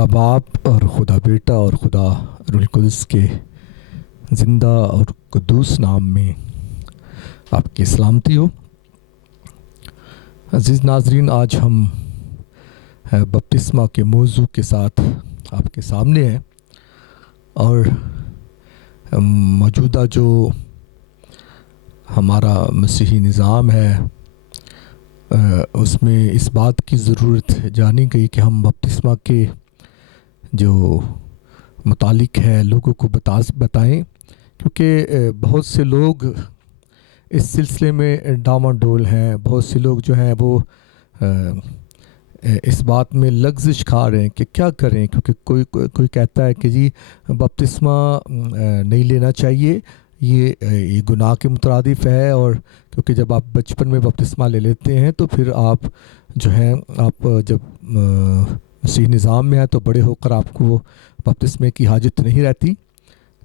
خدا باپ اور خدا بیٹا اور خدا روح القدس کے زندہ اور قدوس نام میں آپ کی سلامتی ہو۔ عزیز ناظرین، آج ہم بپتسمہ کے موضوع کے ساتھ آپ کے سامنے ہیں، اور موجودہ جو ہمارا مسیحی نظام ہے اس میں اس بات کی ضرورت جانی گئی کہ ہم بپتسمہ کے جو متعلق ہے لوگوں کو بتائیں، کیونکہ بہت سے لوگ اس سلسلے میں ڈاواڈول ہیں۔ بہت سے لوگ جو ہیں وہ اس بات میں لغزش کھا رہے ہیں کہ کیا کریں، کیونکہ کوئی کہتا ہے کہ جی بپتسمہ نہیں لینا چاہیے، یہ گناہ کے مترادف ہے، اور کیونکہ جب آپ بچپن میں بپتسمہ لے لیتے ہیں تو پھر آپ جو ہیں آپ جب مسیح نظام میں ہیں تو بڑے ہو کر آپ کو بپتسمے کی حاجت نہیں رہتی۔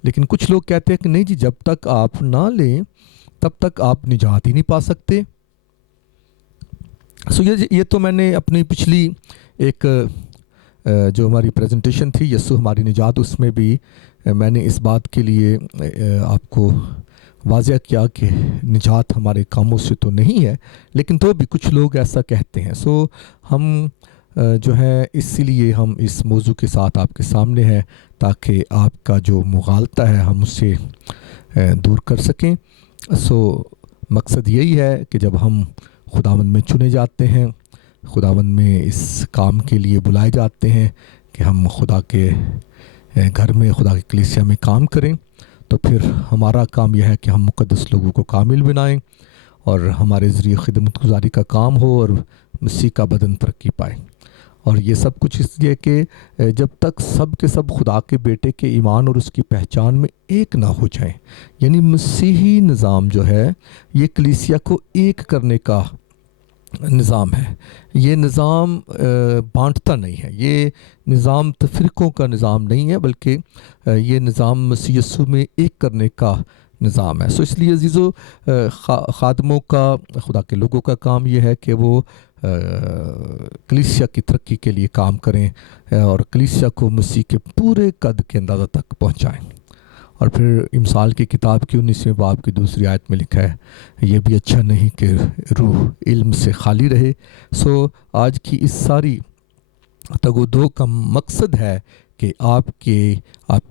لیکن کچھ لوگ کہتے ہیں کہ نہیں جی، جب تک آپ نہ لیں تب تک آپ نجات ہی نہیں پا سکتے۔ یہ تو میں نے اپنی پچھلی ایک جو ہماری پریزنٹیشن تھی یسوع ہماری نجات، اس میں بھی میں نے اس بات کے لیے آپ کو واضح کیا کہ نجات ہمارے کاموں سے تو نہیں ہے، لیکن تو بھی کچھ لوگ ایسا کہتے ہیں۔ ہم جو ہے اسی لیے ہم اس موضوع کے ساتھ آپ کے سامنے ہیں، تاکہ آپ کا جو مغالطہ ہے ہم اس سے دور کر سکیں۔ مقصد یہی ہے کہ جب ہم خداوند میں چنے جاتے ہیں، خداوند میں اس کام کے لیے بلائے جاتے ہیں کہ ہم خدا کے گھر میں، خدا کی کلیسیا میں کام کریں، تو پھر ہمارا کام یہ ہے کہ ہم مقدس لوگوں کو کامل بنائیں اور ہمارے ذریعے خدمت گزاری کا کام ہو اور مسیح کا بدن ترقی پائے۔ اور یہ سب کچھ اس لیے کہ جب تک سب کے سب خدا کے بیٹے کے ایمان اور اس کی پہچان میں ایک نہ ہو جائیں، یعنی مسیحی نظام جو ہے یہ کلیسیا کو ایک کرنے کا نظام ہے۔ یہ نظام بانٹتا نہیں ہے، یہ نظام تفریقوں کا نظام نہیں ہے، بلکہ یہ نظام مسیح یسوع میں ایک کرنے کا نظام ہے۔ اس لیے عزیزو، خادموں کا، خدا کے لوگوں کا کام یہ ہے کہ وہ کلیسیا کی ترقی کے لیے کام کریں اور کلیسیا کو مسیح کے پورے قد کے اندازہ تک پہنچائیں۔ اور پھر امثال کی کتاب کی 19ویں باب کی 2 آیت میں لکھا ہے، یہ بھی اچھا نہیں کہ روح علم سے خالی رہے۔ آج کی اس ساری تگ و دو کا مقصد ہے کہ آپ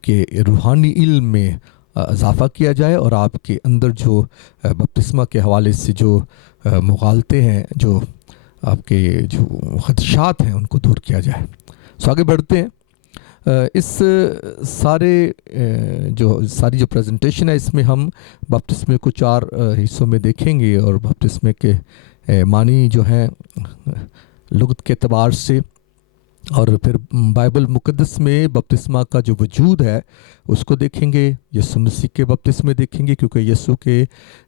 کے روحانی علم میں اضافہ کیا جائے، اور آپ کے اندر جو بپتسمہ کے حوالے سے جو مغالطے ہیں، جو آپ کے جو خدشات ہیں، ان کو دور کیا جائے۔ آگے بڑھتے ہیں۔ اس ساری جو پریزنٹیشن ہے، اس میں ہم بپتسمے کو 4 حصوں میں دیکھیں گے، اور بپتسمے کے معنی جو ہیں لغت کے اعتبار سے، اور پھر بائبل مقدس میں بپتسمہ کا جو وجود ہے اس کو دیکھیں گے۔ یسوع مسیح کے بپتسمے دیکھیں گے، کیونکہ یسوع کے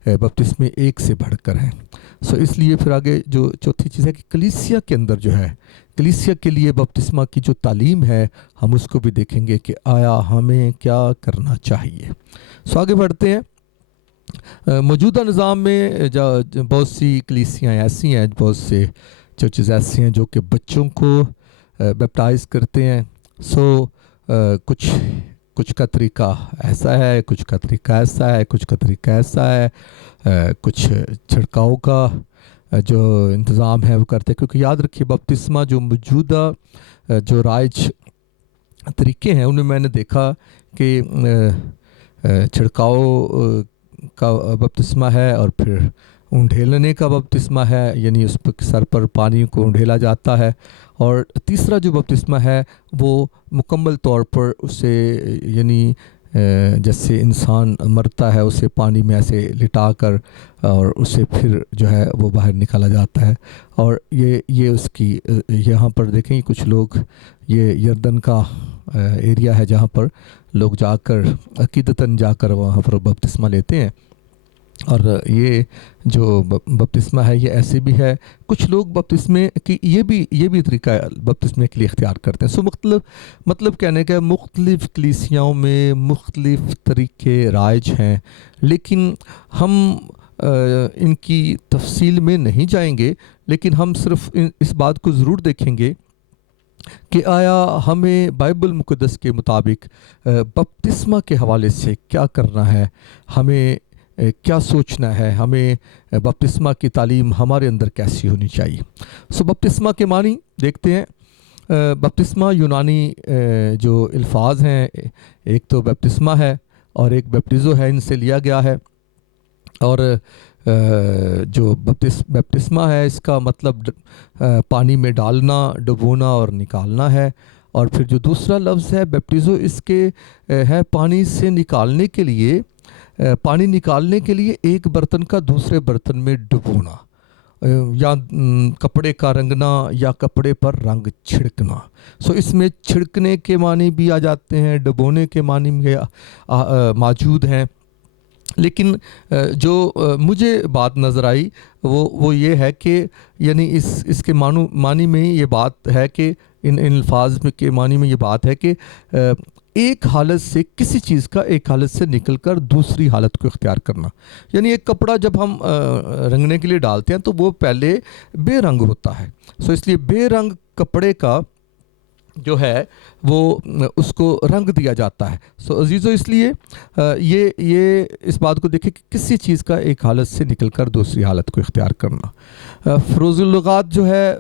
بپتسمے ایک سے بڑھ کر ہیں۔ اس لیے پھر آگے جو چوتھی چیز ہے کہ کلیسیا کے اندر جو ہے، کلیسیا کے لیے بپتسمہ کی جو تعلیم ہے ہم اس کو بھی دیکھیں گے کہ آیا ہمیں کیا کرنا چاہیے۔ آگے بڑھتے ہیں۔ موجودہ نظام میں بہت سی کلیسیاں ایسی ہیں، بہت سے چرچز ایسی ہیں جو کہ بچوں کو بیپٹائز کرتے ہیں۔ کچھ کا طریقہ ایسا ہے، کچھ کا طریقہ ایسا ہے، کچھ کا طریقہ ایسا ہے، کچھ چھڑکاؤ کا جو انتظام ہے وہ کرتے ہیں، کیونکہ یاد رکھیے بپتسمہ جو موجودہ جو رائج طریقے ہیں ان میں میں نے دیکھا کہ چھڑکاؤ کا بپتسمہ ہے، اور پھر اونڈھیلنے کا بپتسمہ ہے، یعنی اس پر سر پر پانی کو اونڈھیلا جاتا ہے، اور تیسرا جو بپتسمہ ہے وہ مکمل طور پر اسے، یعنی جیسے انسان مرتا ہے اسے پانی میں ایسے لٹا کر اور اسے پھر جو ہے وہ باہر نکالا جاتا ہے۔ اور یہ اس کی یہاں پر دیکھیں کچھ لوگ، یہ یردن کا ایریا ہے جہاں پر لوگ جا کر عقیدتاً جا کر وہاں پر بپتسمہ لیتے ہیں، اور یہ جو بپتسمہ ہے یہ ایسے بھی ہے۔ کچھ لوگ بپتسمے کی یہ بھی طریقہ بپتسمے کے لیے اختیار کرتے ہیں۔ مطلب کہنے کا مختلف کلیسیاؤں میں مختلف طریقے رائج ہیں، لیکن ہم ان کی تفصیل میں نہیں جائیں گے، لیکن ہم صرف اس بات کو ضرور دیکھیں گے کہ آیا ہمیں بائبل مقدس کے مطابق بپتسمہ کے حوالے سے کیا کرنا ہے، ہمیں کیا سوچنا ہے، ہمیں بپتسمہ کی تعلیم ہمارے اندر کیسی ہونی چاہیے۔ بپتسمہ کے معنی دیکھتے ہیں۔ بپتسمہ یونانی جو الفاظ ہیں، ایک تو بپتسمہ ہے اور ایک بیپٹیزو ہے، ان سے لیا گیا ہے۔ اور جو بیپٹسمہ ہے اس کا مطلب پانی میں ڈالنا، ڈبونا اور نکالنا ہے۔ اور پھر جو دوسرا لفظ ہے بیپٹیزو، اس کے ہے پانی سے نکالنے کے لیے، پانی نکالنے کے لیے ایک برتن کا دوسرے برتن میں ڈبونا، یا کپڑے کا رنگنا یا کپڑے پر رنگ چھڑکنا۔ اس میں چھڑکنے کے معنی بھی آ جاتے ہیں، ڈبونے کے معنی بھی موجود ہیں۔ لیکن جو مجھے بات نظر آئی وہ یہ ہے کہ یعنی اس کے معنی میں یہ بات ہے کہ ان الفاظ کے معنی میں یہ بات ہے کہ ایک حالت سے، کسی چیز کا ایک حالت سے نکل کر دوسری حالت کو اختیار کرنا۔ یعنی ایک کپڑا جب ہم رنگنے کے لیے ڈالتے ہیں تو وہ پہلے بے رنگ ہوتا ہے، اس لیے بے رنگ کپڑے کا جو ہے وہ اس کو رنگ دیا جاتا ہے۔ عزیزو، اس لیے یہ اس بات کو دیکھیں کہ کسی چیز کا ایک حالت سے نکل کر دوسری حالت کو اختیار کرنا۔ فروز اللغات جو ہے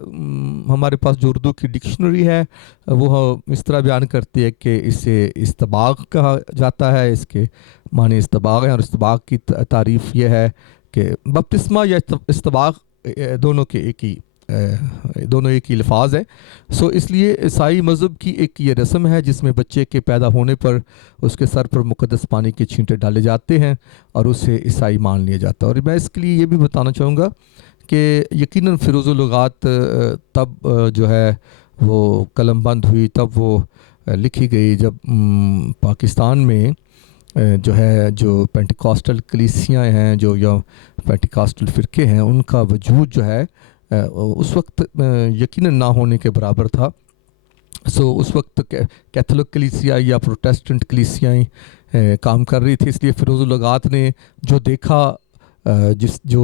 ہمارے پاس، جو اردو کی ڈکشنری ہے، وہ اس طرح بیان کرتی ہے کہ اسے استباغ کہا جاتا ہے۔ اس کے معنی استباغ ہیں، اور استباغ کی تعریف یہ ہے کہ بپتسمہ یا استباغ دونوں ایک ہی الفاظ ہیں۔ اس لیے عیسائی مذہب کی ایک یہ رسم ہے جس میں بچے کے پیدا ہونے پر اس کے سر پر مقدس پانی کے چھینٹے ڈالے جاتے ہیں اور اسے عیسائی مان لیا جاتا ہے۔ اور میں اس کے لیے یہ بھی بتانا چاہوں گا کہ یقیناً فروز اللغات تب جو ہے وہ قلم بند ہوئی، تب وہ لکھی گئی جب پاکستان میں جو پینٹیکاسٹل کلیسیاں ہیں، جو یا پینٹیکاسٹل فرقے ہیں، ان کا وجود جو ہے اس وقت یقیناً نہ ہونے کے برابر تھا۔ اس وقت کیتھولک کلیسیا یا پروٹیسٹنٹ کلیسیاں کام کر رہی تھی۔ اس لیے فروز اللغات نے جو دیکھا، جو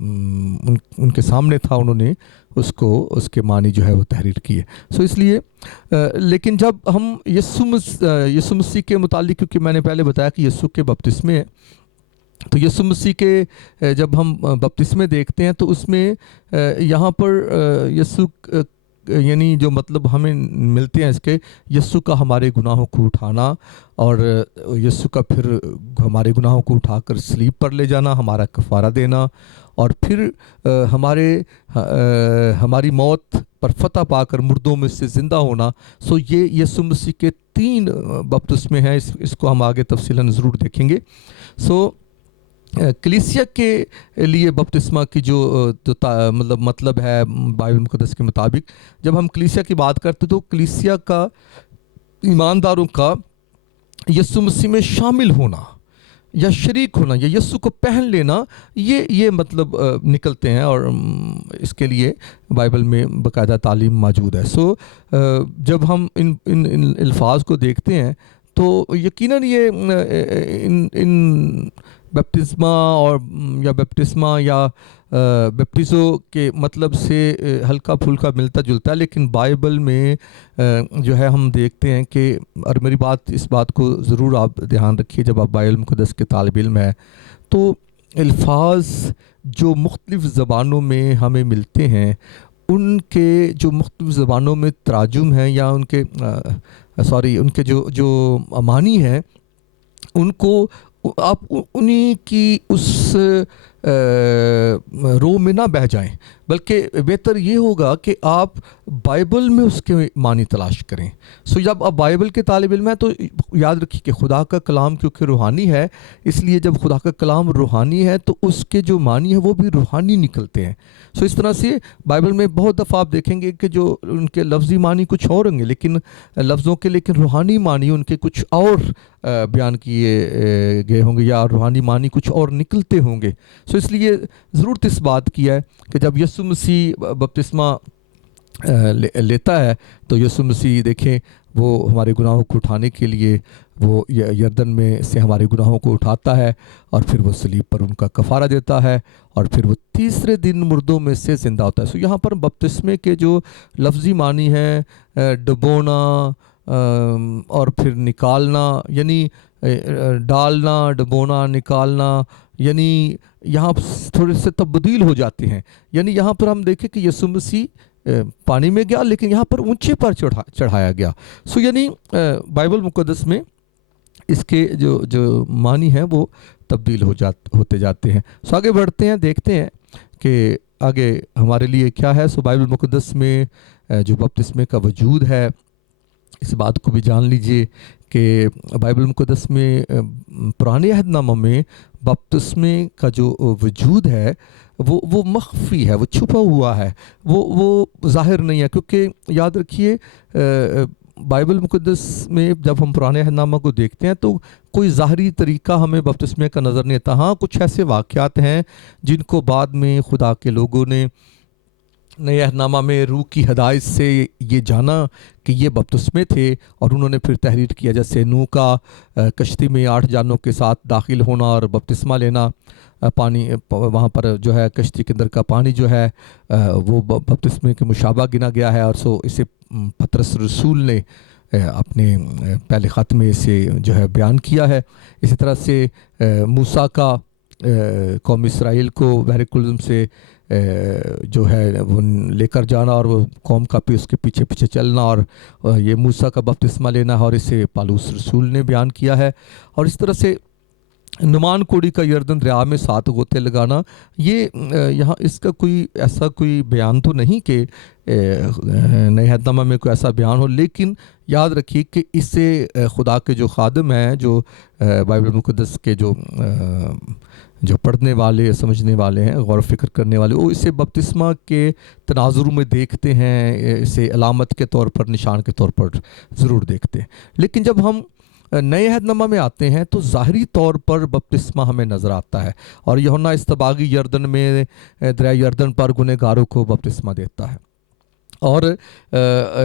ان کے سامنے تھا، انہوں نے اس کے معنی جو ہے وہ تحریر کیے۔ اس لیے لیکن جب ہم یسوع مسیح کے متعلق، کیونکہ میں نے پہلے بتایا کہ یسوع کے بپتسمے ہیں، تو یسوع مسیح کے جب ہم بپتسمے دیکھتے ہیں تو اس میں یہاں پر یسوع یعنی جو مطلب ہمیں ملتے ہیں اس کے، یسوع کا ہمارے گناہوں کو اٹھانا، اور یسوع کا پھر ہمارے گناہوں کو اٹھا کر صلیب پر لے جانا، ہمارا کفارہ دینا، اور پھر ہماری موت پر فتح پا کر مردوں میں سے زندہ ہونا۔ یہ یسوع مسیح کے 3 بپتسمے ہیں۔ اس کو ہم آگے تفصیلاً ضرور دیکھیں گے۔ کلیسیا کے لیے بپتسمہ کی جو مطلب ہے بائبل مقدس کے مطابق، جب ہم کلیسیا کی بات کرتے تو کلیسیا کا، ایمانداروں کا یسوع مسیح میں شامل ہونا یا شریک ہونا یا یسوع کو پہن لینا، یہ مطلب نکلتے ہیں، اور اس کے لیے بائبل میں باقاعدہ تعلیم موجود ہے۔ جب ہم ان الفاظ کو دیکھتے ہیں تو یقیناً یہ ان بیپٹسمہ یا بیپٹسمہ یا بیپٹیزو کے مطلب سے ہلکا پھلکا ملتا جلتا ہے، لیکن بائبل میں جو ہے ہم دیکھتے ہیں کہ، اور میری اس بات کو ضرور آپ دھیان رکھیے جب آپ بائبل مقدس کے طالب علم ہیں، تو الفاظ جو مختلف زبانوں میں ہمیں ملتے ہیں، ان کے جو مختلف زبانوں میں تراجم ہیں، یا ان کے جو معنی ہیں، ان کو آپ انہی کی اس رو میں نہ بہہ جائیں، بلکہ بہتر یہ ہوگا کہ آپ بائبل میں اس کے معنی تلاش کریں۔ جب آپ بائبل کے طالب علم ہیں تو یاد رکھیے کہ خدا کا کلام کیونکہ روحانی ہے، اس لیے جب خدا کا کلام روحانی ہے تو اس کے جو معنی ہیں وہ بھی روحانی نکلتے ہیں۔ اس طرح سے بائبل میں بہت دفعہ آپ دیکھیں گے کہ جو ان کے لفظی معنی کچھ اور ہوں گے، لیکن روحانی معنی ان کے کچھ اور بیان کیے گئے ہوں گے، یا روحانی معنی کچھ اور نکلتے ہوں گے۔ اس لیے ضرورت اس بات کی ہے کہ جب یسوع مسیح بپتسمہ لیتا ہے تو یسوع مسیح دیکھیں وہ ہمارے گناہوں کو اٹھانے کے لیے وہ یردن میں سے ہمارے گناہوں کو اٹھاتا ہے اور پھر وہ صلیب پر ان کا کفارہ دیتا ہے اور پھر وہ تیسرے دن مردوں میں سے زندہ ہوتا ہے. سو یہاں پر بپتسمے کے جو لفظی معنی ہیں ڈبونا اور پھر نکالنا، یعنی ڈالنا، ڈبونا، نکالنا، یعنی یہاں تھوڑے سے تبدیل ہو جاتے ہیں. یعنی یہاں پر ہم دیکھیں کہ یسوع مسیح پانی میں گیا لیکن یہاں پر اونچے پر چڑھایا گیا. سو یعنی بائبل مقدس میں اس کے جو معنی ہیں وہ تبدیل ہوتے جاتے ہیں. سو آگے بڑھتے ہیں، دیکھتے ہیں کہ آگے ہمارے لیے کیا ہے. سو بائبل مقدس میں جو بپتسمے کا وجود ہے، اس بات کو بھی جان لیجئے کہ بائبل مقدس میں پرانے عہد نامہ میں بپتسمے کا جو وجود ہے وہ مخفی ہے، وہ چھپا ہوا ہے، وہ ظاہر نہیں ہے. کیونکہ یاد رکھیے بائبل مقدس میں جب ہم پرانے عہد نامہ کو دیکھتے ہیں تو کوئی ظاہری طریقہ ہمیں بپتسمے کا نظر نہیں آتا. ہاں کچھ ایسے واقعات ہیں جن کو بعد میں خدا کے لوگوں نے نئے عہد نامہ میں روح کی ہدایت سے یہ جانا کہ یہ بپتسمے تھے اور انہوں نے پھر تحریر کیا. جیسے نوح کا کشتی میں 8 جانوں کے ساتھ داخل ہونا اور بپتسمہ لینا، پانی وہاں پر جو ہے کشتی کے اندر کا پانی جو ہے وہ بپتسمے کے مشابہ گنا گیا ہے. اور سو اسے پطرس رسول نے اپنے پہلے خط میں اسے جو ہے بیان کیا ہے. اسی طرح سے موسیٰ کا قوم اسرائیل کو بحر کلزم سے جو ہے وہ لے کر جانا اور وہ قوم کا بھی اس کے پیچھے پیچھے چلنا، اور یہ موسیٰ کا بپتسمہ لینا، اور اسے پالوس رسول نے بیان کیا ہے. اور اس طرح سے نعمان کوڑی کا یردن دریا میں 7 غوطے لگانا، یہ یہاں اس کا کوئی ایسا کوئی بیان تو نہیں کہ نئے عہد نامہ میں کوئی ایسا بیان ہو، لیکن یاد رکھیے کہ اس سے خدا کے جو خادم ہیں، جو بائبل مقدس کے جو پڑھنے والے، سمجھنے والے ہیں، غور و فکر کرنے والے، وہ اسے بپتسمہ کے تناظر میں دیکھتے ہیں، اسے علامت کے طور پر، نشان کے طور پر ضرور دیکھتے ہیں. لیکن جب ہم نئے عہد نامہ میں آتے ہیں تو ظاہری طور پر بپتسمہ ہمیں نظر آتا ہے، اور یوحنا اصطباغی یردن میں دریا یردن پر گنہگاروں کو بپتسمہ دیتا ہے. اور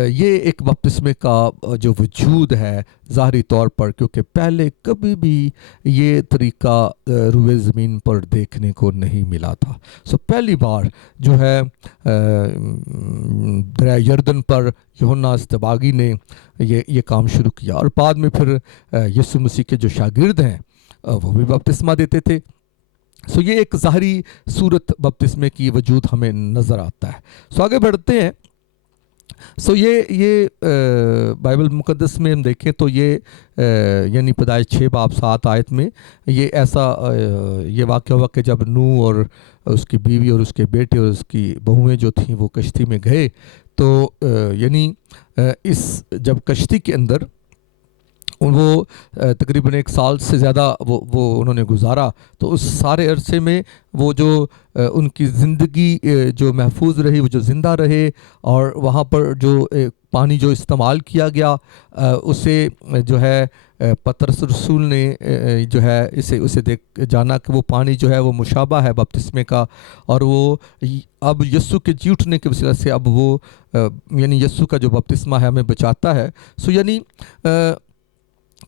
یہ ایک بپتسمے کا جو وجود ہے ظاہری طور پر، کیونکہ پہلے کبھی بھی یہ طریقہ روئے زمین پر دیکھنے کو نہیں ملا تھا. سو پہلی بار جو ہے دریا یردن پر یوحنا اصطباغی نے یہ کام شروع کیا، اور بعد میں پھر یسوع مسیح کے جو شاگرد ہیں وہ بھی بپتسمہ دیتے تھے. سو یہ ایک ظاہری صورت بپتسمے کی وجود ہمیں نظر آتا ہے. سو آگے بڑھتے ہیں. سو یہ بائبل مقدس میں ہم دیکھیں تو یہ یعنی پیدائش 6:7 میں یہ ایسا یہ واقعہ ہوا کہ جب نوح اور اس کی بیوی اور اس کے بیٹے اور اس کی بہویں جو تھیں وہ کشتی میں گئے، تو یعنی جب کشتی کے اندر وہ تقریباً 1 سال سے زیادہ وہ انہوں نے گزارا، تو اس سارے عرصے میں وہ جو ان کی زندگی جو محفوظ رہی، وہ جو زندہ رہے، اور وہاں پر جو پانی جو استعمال کیا گیا اسے جو ہے پطرس رسول نے جو ہے اسے دیکھ جانا کہ وہ پانی جو ہے وہ مشابہ ہے بپتسمے کا، اور وہ اب یسوع کے جی اٹھنے کے وسیلہ سے اب وہ یعنی یسوع کا جو بپتسمہ ہے ہمیں بچاتا ہے. سو یعنی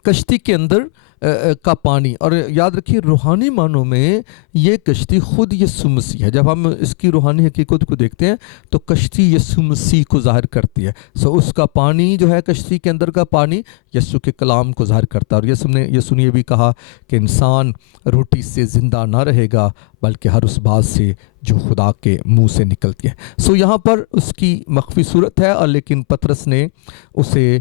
کشتی کے اندر کا پانی، اور یاد رکھیے روحانی معنوں میں یہ کشتی خود یسوع مسیح ہے. جب ہم اس کی روحانی حقیقت کو دیکھتے ہیں تو کشتی یسوع مسیح کو ظاہر کرتی ہے. سو اس کا پانی جو ہے کشتی کے اندر کا پانی یسوع کے کلام کو ظاہر کرتا ہے. اور یسوع نے یہ بھی کہا کہ انسان روٹی سے زندہ نہ رہے گا بلکہ ہر اس بات سے جو خدا کے منہ سے نکلتی ہے. سو یہاں پر اس کی مخفی صورت ہے، اور لیکن پطرس نے اسے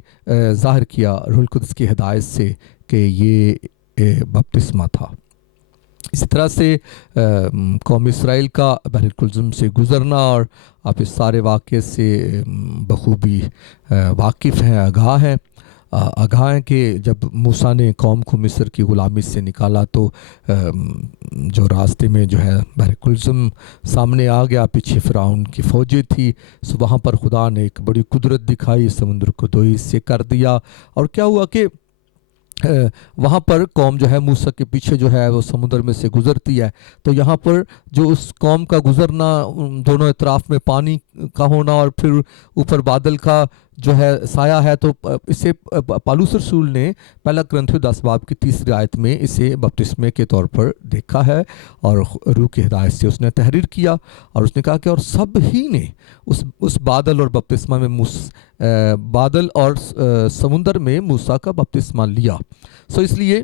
ظاہر کیا روح القدس کی ہدایت سے کہ یہ بپتسمہ تھا. اسی طرح سے قوم اسرائیل کا بحر کلزم سے گزرنا، اور آپ اس سارے واقعے سے بخوبی واقف ہیں، آگاہ ہیں کہ جب موسیٰ نے قوم کو مصر کی غلامی سے نکالا تو جو راستے میں جو ہے بحر کلزم سامنے آ گیا، پیچھے فرعون کی فوجیں تھی. سو وہاں پر خدا نے ایک بڑی قدرت دکھائی، سمندر کو 2 حصے کر دیا، اور کیا ہوا کہ وہاں پر قوم جو ہے موسیٰ کے پیچھے جو ہے وہ سمندر میں سے گزرتی ہے. تو یہاں پر جو اس قوم کا گزرنا، دونوں اطراف میں پانی کا ہونا، اور پھر اوپر بادل کا جو ہے سایہ ہے، تو اسے پالوس رسول نے پہلا کرنتھیوں 10 باب کی 3 آیت میں اسے بپتسمے کے طور پر دیکھا ہے، اور روح کی ہدایت سے اس نے تحریر کیا، اور اس نے کہا کہ اور سب ہی نے اس بادل اور بپتسمہ میں بادل اور سمندر میں موسیٰ کا بپتسمہ لیا۔ سو اس لیے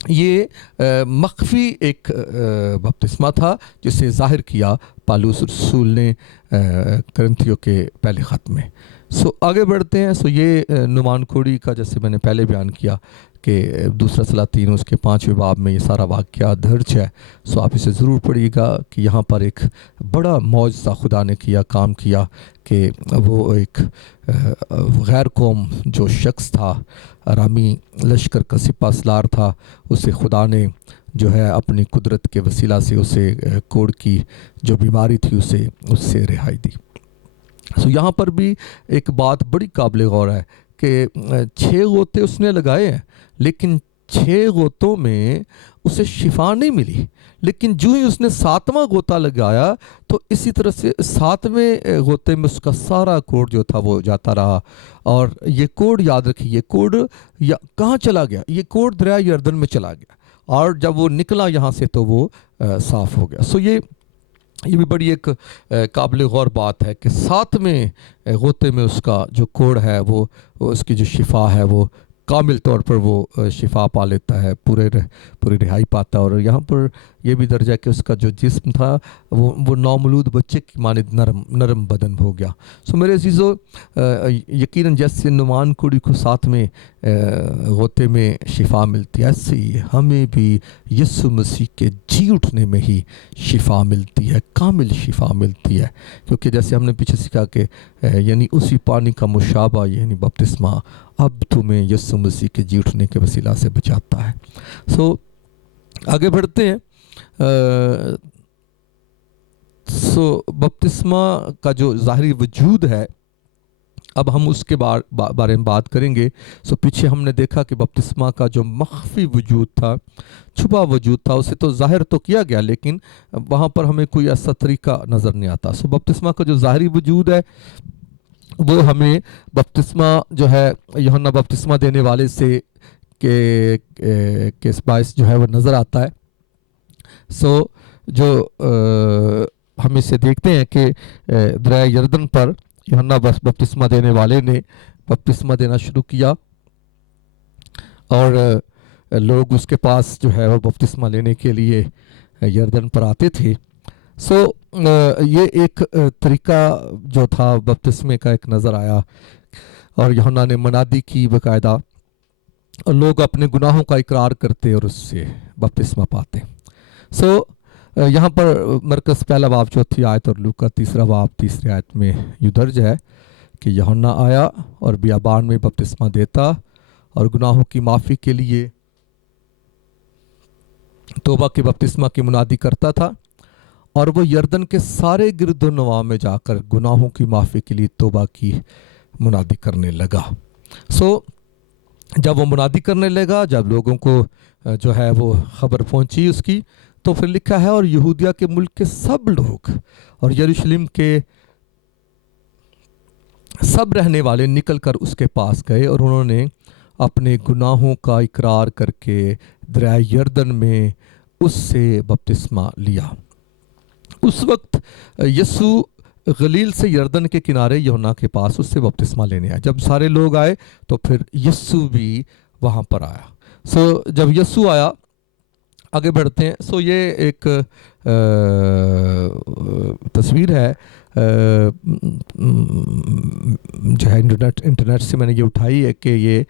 یہ مخفی ایک بپتسمہ تھا جسے ظاہر کیا پالوس رسول نے کرنتھیوں کے پہلے خط میں۔ سو آگے بڑھتے ہیں۔ سو یہ نعمان کوڑی کا جیسے میں نے پہلے بیان کیا کہ دوسرا سلاطین اس کے 5ویں باب میں یہ سارا واقعہ درج ہے۔ سو آپ اسے ضرور پڑھیے گا کہ یہاں پر ایک بڑا معجزہ خدا نے کام کیا کہ وہ ایک غیر قوم جو شخص تھا، رامی لشکر کا سپہ سالار تھا، اسے خدا نے جو ہے اپنی قدرت کے وسیلہ سے اسے کوڑ کی جو بیماری تھی اس سے رہائی دی۔ سو یہاں پر بھی ایک بات بڑی قابل غور ہے کہ 6 غوطے اس نے لگائے ہیں، لیکن 6 غوطوں میں اسے شفا نہیں ملی، لیکن جو ہی اس نے 7واں غوطہ لگایا تو اسی طرح سے 7ویں غوطے میں اس کا سارا کوڑ جو تھا وہ جاتا رہا۔ اور یہ کوڑ یاد رکھیے، یہ کوڑ کہاں چلا گیا؟ یہ کوڑ دریا یردن میں چلا گیا، اور جب وہ نکلا یہاں سے تو وہ صاف ہو گیا۔ سو یہ بھی بڑی ایک قابل غور بات ہے کہ 7ویں غوطے میں اس کا جو کوڑ ہے وہ اس کی جو شفا ہے وہ کامل طور پر وہ شفا پا لیتا ہے، پوری رہائی پاتا ہے۔ اور یہاں پر یہ بھی درجہ ہے کہ اس کا جو جسم تھا وہ نومولود بچے کی مانند نرم بدن ہو گیا۔ سو میرے عزیزو، یقیناً جیسے نعمان کوڑی کو 7ویں غوطے میں شفا ملتی ہے، ایسے ہی ہمیں بھی یسوع مسیح کے جی اٹھنے میں ہی شفا ملتی ہے، کامل شفا ملتی ہے، کیونکہ جیسے ہم نے پیچھے سیکھا کہ یعنی اسی پانی کا مشابہ یعنی بپتسمہ اب تمہیں یسوع مسیح کے جی اٹھنے کے وسیلہ سے بچاتا ہے۔ سو آگے بڑھتے ہیں۔ سو بپتسمہ کا جو ظاہری وجود ہے، اب ہم اس کے بارے میں بات کریں گے۔ سو پیچھے ہم نے دیکھا کہ بپتسمہ کا جو مخفی وجود تھا، چھپا وجود تھا، اسے تو ظاہر تو کیا گیا، لیکن وہاں پر ہمیں کوئی ایسا طریقہ نظر نہیں آتا۔ سو بپتسمہ کا جو ظاہری وجود ہے وہ ہمیں بپتسمہ جو ہے یوحنا بپتسمہ دینے والے سے کے باعث جو ہے وہ نظر آتا ہے۔ سو جو ہم اسے دیکھتے ہیں کہ دریا یردن پر یوحنا بپتسمہ دینے والے نے بپتسمہ دینا شروع کیا، اور لوگ اس کے پاس جو ہے وہ بپتسمہ لینے کے لیے یردن پر آتے تھے۔ سو یہ ایک طریقہ جو تھا بپتسمے کا ایک نظر آیا، اور یوحنا نے منادی کی باقاعدہ، اور لوگ اپنے گناہوں کا اقرار کرتے اور اس سے بپتسمہ پاتے۔ سو یہاں پر مرکز پہلا باب 4 آیت اور لوکا 3 باب 3 آیت میں یہ درج ہے کہ یوحنا آیا اور بیابان میں بپتسمہ دیتا اور گناہوں کی معافی کے لیے توبہ کے بپتسمہ کی منادی کرتا تھا، اور وہ یردن کے سارے گرد و نواح میں جا کر گناہوں کی معافی کے لیے توبہ کی منادی کرنے لگا۔ سو جب وہ منادی کرنے لگا، جب لوگوں کو جو ہے وہ خبر پہنچی اس کی، تو پھر لکھا ہے اور یہودیہ کے ملک کے سب لوگ اور یروشلم کے سب رہنے والے نکل کر اس کے پاس گئے، اور انہوں نے اپنے گناہوں کا اقرار کر کے دریا یردن میں اس سے بپتسمہ لیا۔ اس وقت یسوع غلیل سے یردن کے کنارے یوحنا کے پاس اس سے بپتسمہ لینے آیا۔ جب سارے لوگ آئے تو پھر یسوع بھی وہاں پر آیا۔ سو جب یسوع آیا، آگے بڑھتے ہیں۔ سو یہ ایک تصویر ہے جو ہے انٹرنیٹ سے میں نے یہ اٹھائی ہے کہ یہ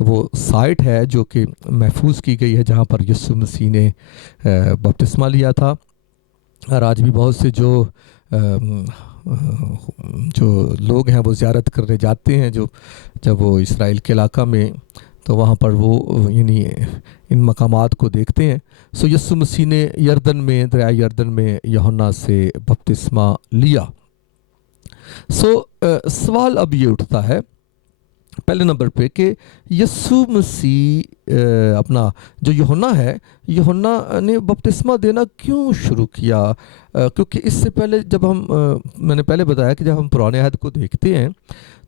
وہ سائٹ ہے جو کہ محفوظ کی گئی ہے جہاں پر یسوع مسیح نے بپتسمہ لیا تھا۔ اور آج بھی بہت سے جو لوگ ہیں وہ زیارت کرنے جاتے ہیں، جب وہ اسرائیل کے علاقہ میں، تو وہاں پر وہ یعنی ان مقامات کو دیکھتے ہیں۔ سو یسوع مسیح نے دریا یردن میں یوحنا سے بپتسمہ لیا۔ سو سوال اب یہ اٹھتا ہے پہلے نمبر پہ کہ یسوع مسیح اپنا جو یوحنا نے بپتسمہ دینا کیوں شروع کیا؟ کیونکہ اس سے پہلے میں نے پہلے بتایا کہ جب ہم پرانے عہد کو دیکھتے ہیں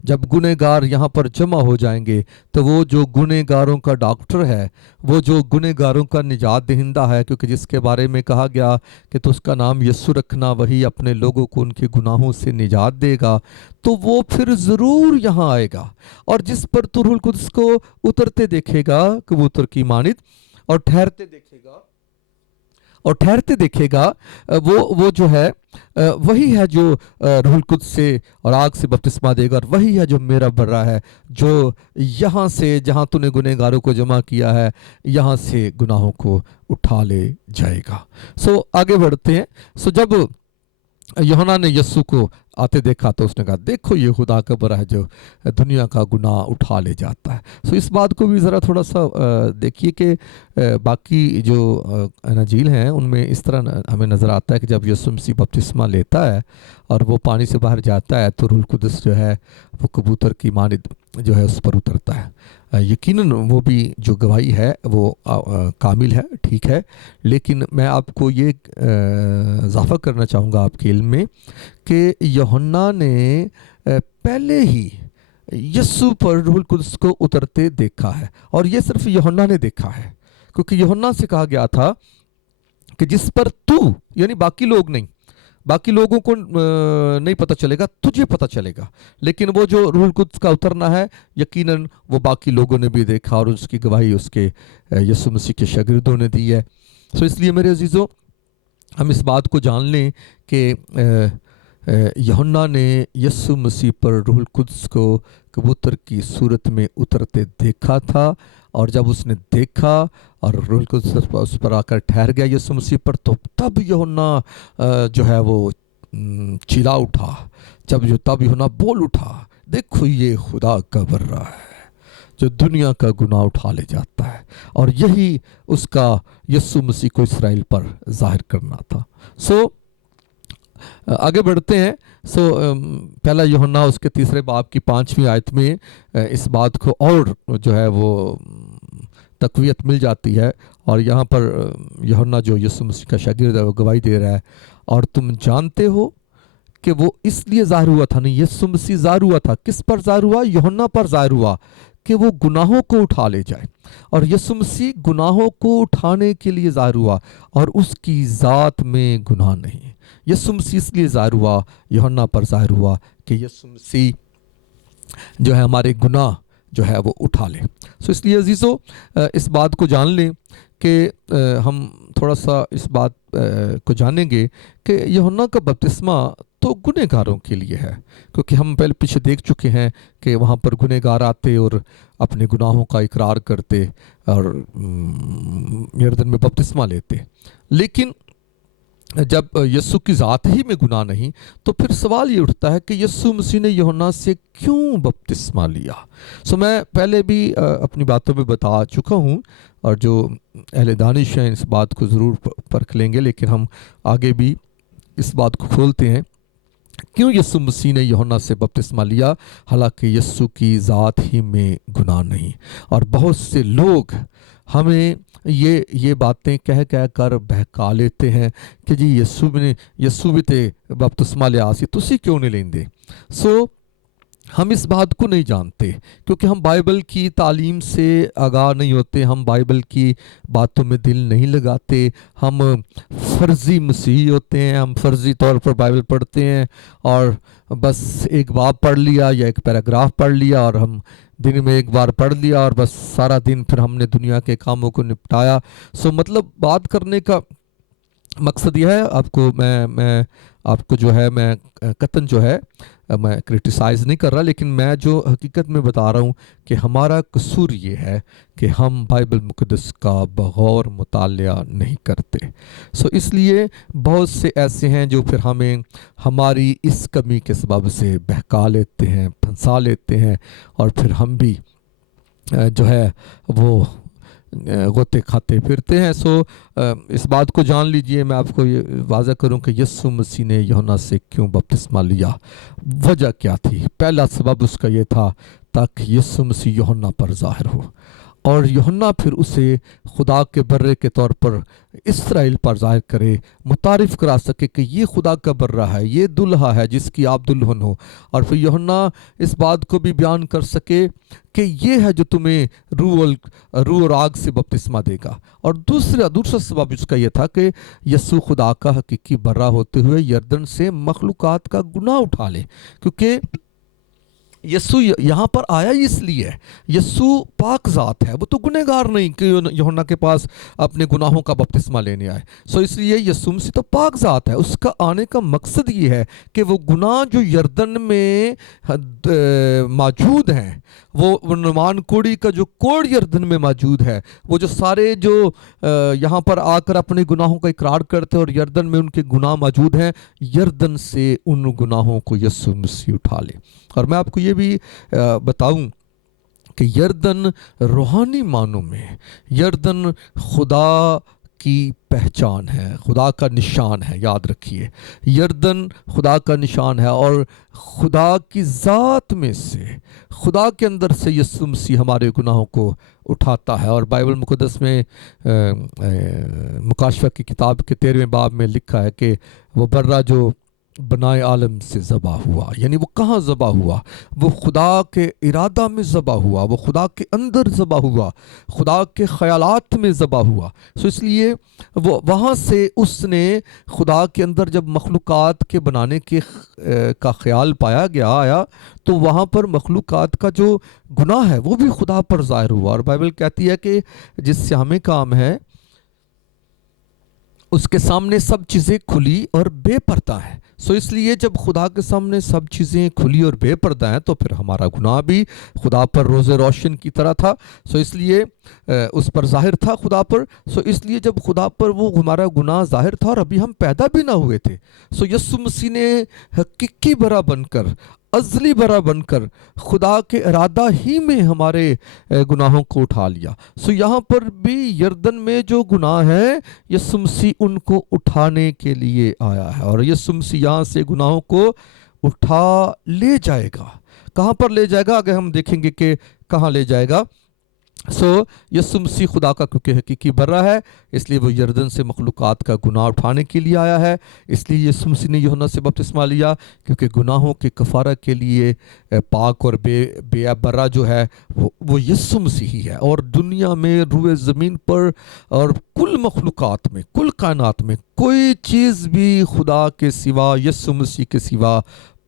جب گنہگار یہاں پر جمع ہو جائیں گے تو وہ جو گنہگاروں کا ڈاکٹر ہے، وہ جو گنہگاروں کا نجات دہندہ ہے، کیونکہ جس کے بارے میں کہا گیا کہ تو اس کا نام یسوع رکھنا، وہی اپنے لوگوں کو ان کے گناہوں سے نجات دے گا، تو وہ پھر ضرور یہاں آئے گا، اور جس پر تو روح القدس کو اترتے دیکھے گا کبوتر کی مانند، اور ٹھہرتے دیکھے گا، وہ جو ہے وہی ہے جو روح القدس سے اور آگ سے بپتسمہ دے گا، اور وہی ہے جو میرا برا ہے، جو یہاں سے جہاں تو نے گنہگاروں کو جمع کیا ہے، یہاں سے گناہوں کو اٹھا لے جائے گا۔ آگے بڑھتے ہیں۔ جب یوحنا نے یسوع کو آتے دیکھا تو اس نے کہا دیکھو یہ خدا کا برا ہے جو دنیا کا گناہ اٹھا لے جاتا ہے۔ اس بات کو بھی ذرا تھوڑا سا دیکھیے کہ باقی جو اناجیل ہیں ان میں اس طرح ہمیں نظر آتا ہے کہ جب یسوع مسیح بپتسمہ لیتا ہے اور وہ پانی سے باہر جاتا ہے تو روح القدس جو ہے وہ کبوتر کی مانند جو ہے اس پر اترتا ہے۔ یقیناً وہ بھی جو گواہی ہے وہ کامل ہے، ٹھیک ہے، لیکن میں آپ کو یہ اضافہ کرنا چاہوں گا آپ کے علم میں کہ یوحنا نے پہلے ہی یسوع پر روح القدس کو اترتے دیکھا ہے، اور یہ صرف یوحنا نے دیکھا ہے، کیونکہ یوحنا سے کہا گیا تھا کہ جس پر تو، یعنی باقی لوگ نہیں، باقی لوگوں کو نہیں پتہ چلے گا، تجھے پتہ چلے گا، لیکن وہ جو روح القدس کا اترنا ہے یقیناً وہ باقی لوگوں نے بھی دیکھا، اور اس کی گواہی اس کے یسوع مسیح کے شاگردوں نے دی ہے۔ اس لیے میرے عزیزوں، ہم اس بات کو جان لیں کہ یوحنا نے یسوع مسیح پر روح القدس کو کبوتر کی صورت میں اترتے دیکھا تھا، اور جب اس نے دیکھا اور روح القدس اس پر آ کر ٹھہر گیا یسوع مسیح پر، تو تب یوحنا جو ہے وہ چلا اٹھا، تب یوحنا بول اٹھا دیکھو یہ خدا کا برا ہے جو دنیا کا گناہ اٹھا لے جاتا ہے، اور یہی اس کا یسوع مسیح کو اسرائیل پر ظاہر کرنا تھا۔ آگے بڑھتے ہیں۔ پہلا یوحنا اس کے 3 باب کی 5ویں آیت میں اس بات کو اور جو ہے وہ تقویت مل جاتی ہے، اور یہاں پر یوحنا جو یسوع مسیح کا شاگرد ہے وہ گواہی دے رہا ہے، اور تم جانتے ہو کہ وہ اس لیے ظاہر ہوا تھا، نہیں، یسوع مسیح ظاہر ہوا تھا، کس پر ظاہر ہوا؟ یوحنا پر ظاہر ہوا کہ وہ گناہوں کو اٹھا لے جائے، اور یسوع مسیح گناہوں کو اٹھانے کے لیے ظاہر ہوا، اور اس کی ذات میں گناہ نہیں۔ یسوع مسیح اس لیے ظاہر ہوا، یوحنا پر ظاہر ہوا کہ یسوع مسیح جو ہے ہمارے گناہ جو ہے وہ اٹھا لے۔ اس لیے عزیزو اس بات کو جان لیں کہ ہم تھوڑا سا اس بات کو جانیں گے کہ یوحنا کا بپتسمہ تو گنہگاروں کے لیے ہے، کیونکہ ہم پہلے پیچھے دیکھ چکے ہیں کہ وہاں پر گنہگار آتے اور اپنے گناہوں کا اقرار کرتے اور یردن میں بپتسمہ لیتے، لیکن جب یسوع کی ذات ہی میں گناہ نہیں، تو پھر سوال یہ اٹھتا ہے کہ یسوع مسیح نے یوحنا سے کیوں بپتسمہ لیا؟ میں پہلے بھی اپنی باتوں میں بتا چکا ہوں، اور جو اہل دانش ہیں اس بات کو ضرور پرکھ لیں گے، لیکن ہم آگے بھی اس بات کو کھولتے ہیں کیوں یسوع مسیح نے یوحنا سے بپتسمہ لیا، حالانکہ یسوع کی ذات ہی میں گناہ نہیں۔ اور بہت سے لوگ ہمیں یہ باتیں کہہ کر بہکا لیتے ہیں کہ جی یسوع بھی تے بپتسمہ لیا سی، تسی کیوں نہیں لیندے؟ ہم اس بات کو نہیں جانتے، کیونکہ ہم بائبل کی تعلیم سے آگاہ نہیں ہوتے، ہم بائبل کی باتوں میں دل نہیں لگاتے، ہم فرضی مسیحی ہوتے ہیں، ہم فرضی طور پر بائبل پڑھتے ہیں، اور بس ایک باب پڑھ لیا یا ایک پیراگراف پڑھ لیا، اور ہم دن میں ایک بار پڑھ لیا، اور بس سارا دن پھر ہم نے دنیا کے کاموں کو نپٹایا۔ مطلب بات کرنے کا مقصد یہ ہے، میں آپ کو جو ہے میں قطعاً جو ہے میں کرٹیسائز نہیں کر رہا، لیکن میں جو حقیقت میں بتا رہا ہوں کہ ہمارا قصور یہ ہے کہ ہم بائبل مقدس کا بغور مطالعہ نہیں کرتے۔ اس لیے بہت سے ایسے ہیں جو پھر ہمیں ہماری اس کمی کے سبب سے بہکا لیتے ہیں، پھنسا لیتے ہیں، اور پھر ہم بھی جو ہے وہ غوطے کھاتے پھرتے ہیں۔ اس بات کو جان لیجئے، میں آپ کو یہ واضح کروں کہ یسوع مسیح نے یوحنا سے کیوں بپتسمہ لیا، وجہ کیا تھی؟ پہلا سبب اس کا یہ تھا تاکہ یسوع مسیح یوحنا پر ظاہر ہو، اور یوحنا پھر اسے خدا کے برے کے طور پر اسرائیل پر ظاہر کرے، متعارف کرا سکے کہ یہ خدا کا برہ ہے، یہ دلہا ہے جس کی آپ دلہن ہو، اور پھر یوحنا اس بات کو بھی بیان کر سکے کہ یہ ہے جو تمہیں روح اور آگ سے بپتسمہ دے گا۔ اور دوسرا سبب اس کا یہ تھا کہ یسوع خدا کا حقیقی برہ ہوتے ہوئے یردن سے مخلوقات کا گناہ اٹھا لے، کیونکہ یسوع یہاں پر آیا ہی اس لیے ہے۔ یسوع پاک ذات ہے، وہ تو گنہگار نہیں کہ یوحنا کے پاس اپنے گناہوں کا بپتسمہ لینے آئے۔ اس لیے یسوع مسیح تو پاک ذات ہے، اس کا آنے کا مقصد یہ ہے کہ وہ گناہ جو یردن میں موجود ہیں، وہ نعمان کوڑی کا جو کوڑ یردن میں موجود ہے، وہ جو سارے جو یہاں پر آ کر اپنے گناہوں کا اقرار کرتے اور یردن میں ان کے گناہ موجود ہیں، یردن سے ان گناہوں کو یسوع مسیح اٹھا لے۔ اور میں آپ کو یہ بھی بتاؤں کہ یردن روحانی معنوں میں یردن خدا کی پہچان ہے، خدا کا نشان ہے۔ یاد رکھیے، یردن خدا کا نشان ہے، اور خدا کی ذات میں سے، خدا کے اندر سے یسوع مسیح ہمارے گناہوں کو اٹھاتا ہے۔ اور بائبل مقدس میں مکاشفہ کی کتاب کے 13ویں باب میں لکھا ہے کہ وہ برہ جو بنائے عالم سے ذبح ہوا، یعنی وہ کہاں ذبح ہوا؟ وہ خدا کے ارادہ میں ذبح ہوا، وہ خدا کے اندر ذبح ہوا، خدا کے خیالات میں ذبح ہوا۔ اس لیے وہ وہاں سے اس نے خدا کے اندر جب مخلوقات کے بنانے کا خیال پایا گیا آیا، تو وہاں پر مخلوقات کا جو گناہ ہے وہ بھی خدا پر ظاہر ہوا۔ اور بائبل کہتی ہے کہ جس سے ہمیں کام ہے اس کے سامنے سب چیزیں کھلی اور بے پردہ ہیں۔ اس لیے جب خدا کے سامنے سب چیزیں کھلی اور بے پردہ ہیں تو پھر ہمارا گناہ بھی خدا پر روز روشن کی طرح تھا۔ اس لیے اس پر ظاہر تھا خدا پر۔ اس لیے جب خدا پر وہ ہمارا گناہ ظاہر تھا اور ابھی ہم پیدا بھی نہ ہوئے تھے، یسوع مسیح نے حقیقی برا بن کر، ازلی برا بن کر خدا کے ارادہ ہی میں ہمارے گناہوں کو اٹھا لیا۔ یہاں پر بھی یردن میں جو گناہ ہیں، یسوع مسیح ان کو اٹھانے کے لیے آیا ہے، اور یسوع مسیح یہاں سے گناہوں کو اٹھا لے جائے گا۔ کہاں پر لے جائے گا؟ آگے ہم دیکھیں گے کہ کہاں لے جائے گا۔ یسوع مسیح خدا کا کیونکہ حقیقی برہ ہے، اس لیے وہ یردن سے مخلوقات کا گناہ اٹھانے کے لیے آیا ہے۔ اس لیے یسوع مسیح نے یوحنا سے بپتسمہ لیا، کیونکہ گناہوں کے کفارہ کے لیے پاک اور بے برہ جو ہے وہ یسوع مسیح ہی ہے۔ اور دنیا میں، روئے زمین پر اور کل مخلوقات میں، کل کائنات میں کوئی چیز بھی خدا کے سوا، یسوع مسیح کے سوا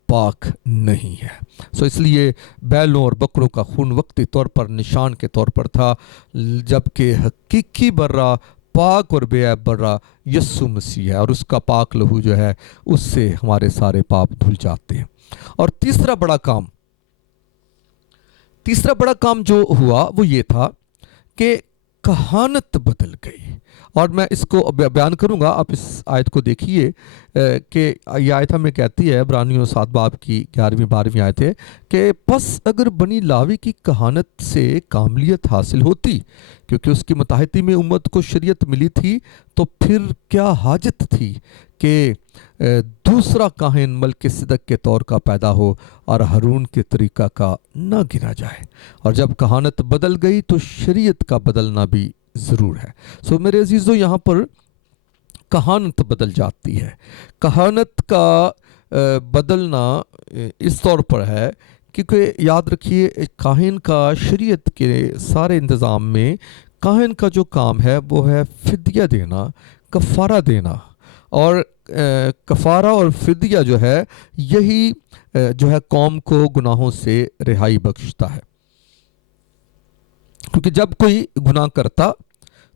پاک نہیں ہے۔ اس لیے بیلوں اور بکروں کا خون وقتی طور پر نشان کے طور پر تھا، جبکہ حقیقی برہ، پاک اور بے عیب برہ یسوع مسیح ہے، اور اس کا پاک لہو جو ہے اس سے ہمارے سارے پاپ دھل جاتے ہیں۔ اور تیسرا بڑا کام جو ہوا وہ یہ تھا کہ کہانت بدل گئی۔ اور میں اس کو بیان کروں گا، آپ اس آیت کو دیکھیے کہ یہ آیت ہمیں کہتی ہے، عبرانیوں 7 باب کی 11-12 آیت ہے کہ پس اگر بنی لاوی کی کہانت سے کاملیت حاصل ہوتی، کیونکہ اس کی متحدی میں امت کو شریعت ملی تھی، تو پھر کیا حاجت تھی کہ دوسرا کاہن ملک صدق کے طور کا پیدا ہو اور ہارون کے طریقہ کا نہ گنا جائے۔ اور جب کہانت بدل گئی تو شریعت کا بدلنا بھی ضرور ہے۔ میرے عزیزو، یہاں پر کہانت بدل جاتی ہے۔ کہانت کا بدلنا اس طور پر ہے کیونکہ یاد رکھیے، کاہن کا شریعت کے سارے انتظام میں کاہن کا جو کام ہے وہ ہے فدیہ دینا، کفارہ دینا، اور کفارہ اور فدیہ جو ہے یہی جو ہے قوم کو گناہوں سے رہائی بخشتا ہے۔ کیونکہ جب کوئی گناہ کرتا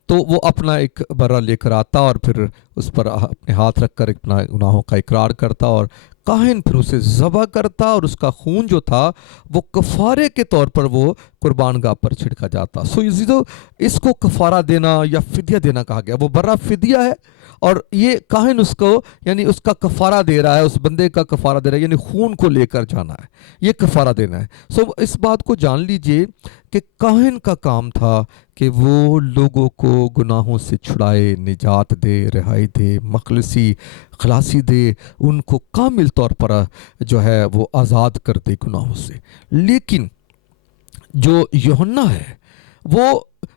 تو وہ اپنا ایک برہ لے کر آتا اور پھر اس پر اپنے ہاتھ رکھ کر اپنا گناہوں کا اقرار کرتا، اور کاہن پھر اسے ذبح کرتا، اور اس کا خون جو تھا وہ کفارے کے طور پر وہ قربان گاہ پر چھڑکا جاتا۔ اس کو کفارہ دینا یا فدیہ دینا کہا گیا۔ وہ برہ فدیہ ہے، اور یہ کاہن اس کو، یعنی اس کا کفارہ دے رہا ہے، اس بندے کا کفارہ دے رہا ہے، یعنی خون کو لے کر جانا ہے، یہ کفارہ دینا ہے۔ اس بات کو جان لیجئے کہ کاہن کا کام تھا کہ وہ لوگوں کو گناہوں سے چھڑائے، نجات دے، رہائی دے، خلاصی دے، ان کو کامل طور پر جو ہے وہ آزاد کر دے گناہوں سے۔ لیکن جو یوحنا ہے وہ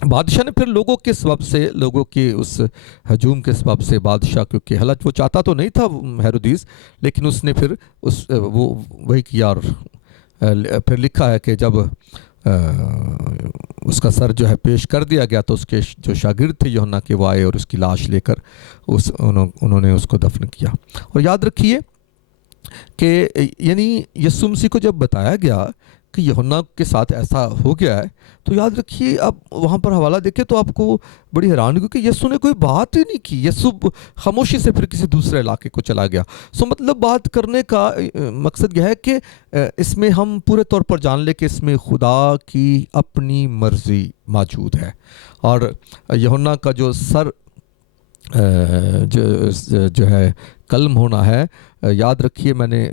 بادشاہ نے پھر لوگوں کے سبب سے، لوگوں کے اس ہجوم کے سبب سے بادشاہ، کیونکہ حالانکہ وہ چاہتا تو نہیں تھا ہیرودیس، لیکن اس نے پھر وہ وہی کیا، اور پھر لکھا ہے کہ جب اس کا سر جو ہے پیش کر دیا گیا تو اس کے جو شاگرد تھے یوحنا کے، وہ آئے اور اس کی لاش لے کر انہوں نے اس کو دفن کیا۔ اور یاد رکھیے کہ یعنی یسوع مسیح کو جب بتایا گیا کہ یوحنا کے ساتھ ایسا ہو گیا ہے، تو یاد رکھیے اب وہاں پر حوالہ دیکھیں تو آپ کو بڑی حیرانی ہوگی کہ یسوع نے کوئی بات ہی نہیں کی۔ یسوع خاموشی سے پھر کسی دوسرے علاقے کو چلا گیا۔ مطلب بات کرنے کا مقصد یہ ہے کہ اس میں ہم پورے طور پر جان لیں کہ اس میں خدا کی اپنی مرضی موجود ہے، اور یوحنا کا جو سر جو ہے قلم ہونا ہے، یاد رکھیے میں نے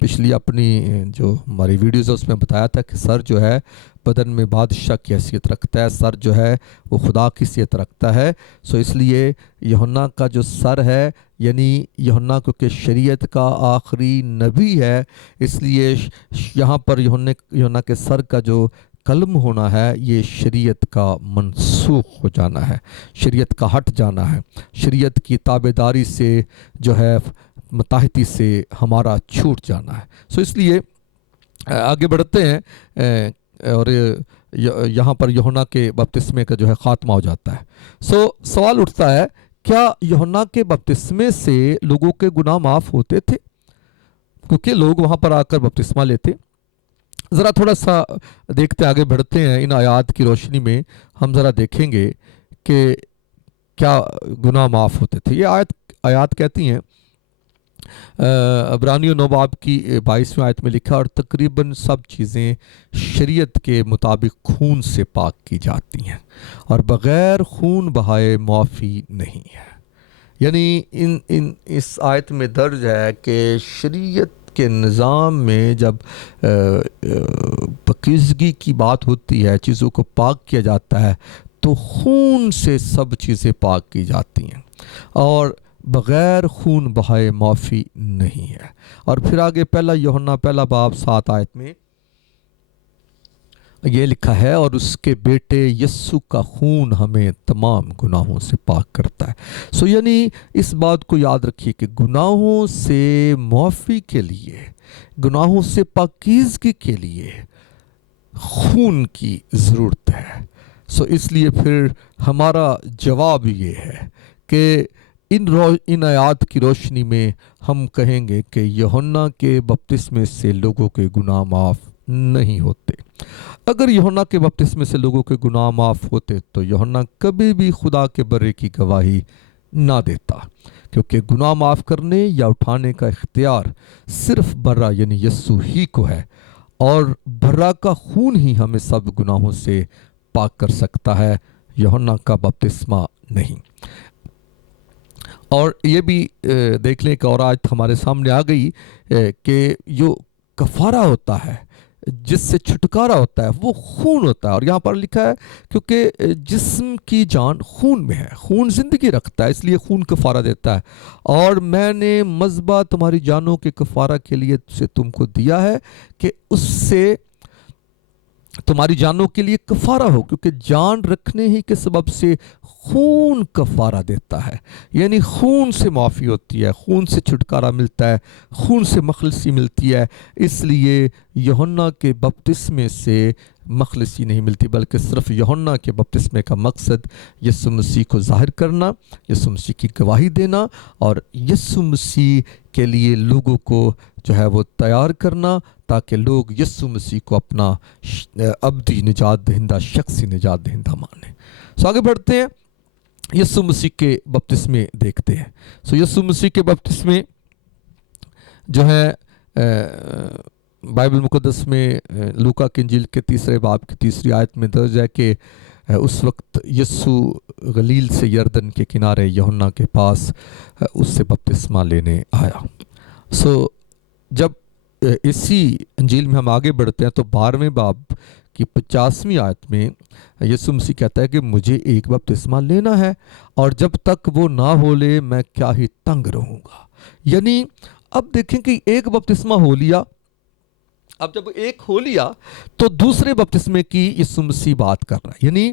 پچھلی اپنی جو ہماری ویڈیوز ہے اس میں بتایا تھا کہ سر جو ہے بدن میں بادشاہ کی حیثیت رکھتا ہے، سر جو ہے وہ خدا کی حیثیت رکھتا ہے۔ اس لیے یوحنا کا جو سر ہے، یعنی یوحنا کیونکہ شریعت کا آخری نبی ہے، اس لیے یہاں پر یوحنا کے سر کا جو قلم ہونا ہے، یہ شریعت کا منسوخ ہو جانا ہے، شریعت کا ہٹ جانا ہے، شریعت کی تابع داری سے جو ہے متحدی سے ہمارا چھوٹ جانا ہے۔ اس لیے آگے بڑھتے ہیں اور یہاں پر یوحنا کے بپتسمے کا جو ہے خاتمہ ہو جاتا ہے۔ سوال اٹھتا ہے، کیا یوحنا کے بپتسمے سے لوگوں کے گناہ معاف ہوتے تھے؟ کیونکہ لوگ وہاں پر آ کر بپتسمہ لیتے۔ ذرا تھوڑا سا دیکھتے آگے بڑھتے ہیں، ان آیات کی روشنی میں ہم ذرا دیکھیں گے کہ کیا گناہ معاف ہوتے تھے۔ یہ آیات کہتی ہیں، عبرانیوں 9 باب کی 22ویں آیت میں لکھا، اور تقریباً سب چیزیں شریعت کے مطابق خون سے پاک کی جاتی ہیں، اور بغیر خون بہائے معافی نہیں ہے۔ یعنی اس آیت میں درج ہے کہ شریعت کے نظام میں جب پاکیزگی کی بات ہوتی ہے، چیزوں کو پاک کیا جاتا ہے، تو خون سے سب چیزیں پاک کی جاتی ہیں، اور بغیر خون بہائے معافی نہیں ہے۔ اور پھر آگے پہلا یوحنا پہلا باب 7 آیت میں یہ لکھا ہے، اور اس کے بیٹے یسوع کا خون ہمیں تمام گناہوں سے پاک کرتا ہے۔ یعنی اس بات کو یاد رکھیے کہ گناہوں سے معافی کے لیے، گناہوں سے پاکیزگی کے لیے خون کی ضرورت ہے۔ اس لیے پھر ہمارا جواب یہ ہے کہ ان آیات کی روشنی میں ہم کہیں گے کہ یوحنا کے بپتسمے سے لوگوں کے گناہ معاف نہیں ہوتے۔ اگر یوحنا کے بپتسمے سے لوگوں کے گناہ معاف ہوتے تو یوحنا کبھی بھی خدا کے برے کی گواہی نہ دیتا، کیونکہ گناہ معاف کرنے یا اٹھانے کا اختیار صرف برا یعنی یسوع ہی کو ہے، اور برا کا خون ہی ہمیں سب گناہوں سے پاک کر سکتا ہے، یوحنا کا بپتسمہ نہیں۔ اور یہ بھی دیکھ لیں کہ اور آج ہمارے سامنے آ گئی کہ جو کفارہ ہوتا ہے، جس سے چھٹکارا ہوتا ہے، وہ خون ہوتا ہے۔ اور یہاں پر لکھا ہے کیونکہ جسم کی جان خون میں ہے، خون زندگی رکھتا ہے، اس لیے خون کفارہ دیتا ہے۔ اور میں نے مذبح تمہاری جانوں کے کفارہ کے لیے سے تم کو دیا ہے کہ اس سے تمہاری جانوں کے لیے کفارہ ہو، کیونکہ جان رکھنے ہی کے سبب سے خون کفارہ دیتا ہے، یعنی خون سے معافی ہوتی ہے، خون سے چھٹکارا ملتا ہے، خون سے مخلصی ملتی ہے۔ اس لیے یوحنا کے بپتسمے سے مخلصی نہیں ملتی، بلکہ صرف یوحنا کے بپتسمے کا مقصد یسوع مسیح کو ظاہر کرنا، یسوع مسیح کی گواہی دینا، اور یسوع مسیح کے لیے لوگوں کو جو ہے وہ تیار کرنا، تاکہ لوگ یسوع مسیح کو اپنا ابدی نجات دہندہ، شخصی نجات دہندہ مانیں۔ آگے بڑھتے ہیں، یسوع مسیح کے بپتسمے دیکھتے ہیں۔ یسوع مسیح کے بپتسمے جو ہے بائبل مقدس میں لوکا کی انجیل کے 3 باب کی 3 آیت میں درج ہے کہ اس وقت یسوع گلیل سے یردن کے کنارے یوحنا کے پاس اس سے بپتسمہ لینے آیا۔ جب اسی انجیل میں ہم آگے بڑھتے ہیں تو 12ویں باب کی 50ویں آیت میں یسوع مسیح کہتا ہے کہ مجھے ایک بپتسمہ لینا ہے، اور جب تک وہ نہ ہو لے میں کیا ہی تنگ رہوں گا۔ یعنی اب دیکھیں کہ ایک بپتسمہ ہو لیا، اب جب ایک ہو لیا تو دوسرے بپتسمے کی یسوع مسیح بات کر رہا ہے۔ یعنی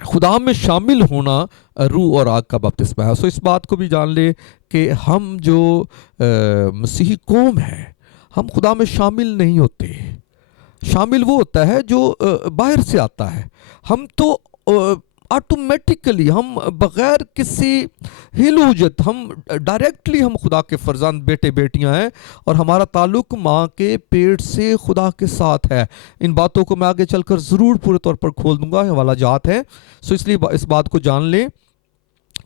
خدا میں شامل ہونا روح اور آگ کا بپتسمہ ہے. سو اس بات کو بھی جان لے کہ ہم جو مسیحی قوم ہے ہم خدا میں شامل نہیں ہوتے. شامل وہ ہوتا ہے جو باہر سے آتا ہے. ہم تو آٹومیٹکلی ہم بغیر کسی ہلوجت ہم ڈائریکٹلی ہم خدا کے فرزند بیٹے بیٹیاں ہیں اور ہمارا تعلق ماں کے پیٹ سے خدا کے ساتھ ہے. ان باتوں کو میں آگے چل کر ضرور پورے طور پر کھول دوں گا، حوالہ جات ہیں. سو اس لیے اس بات کو جان لیں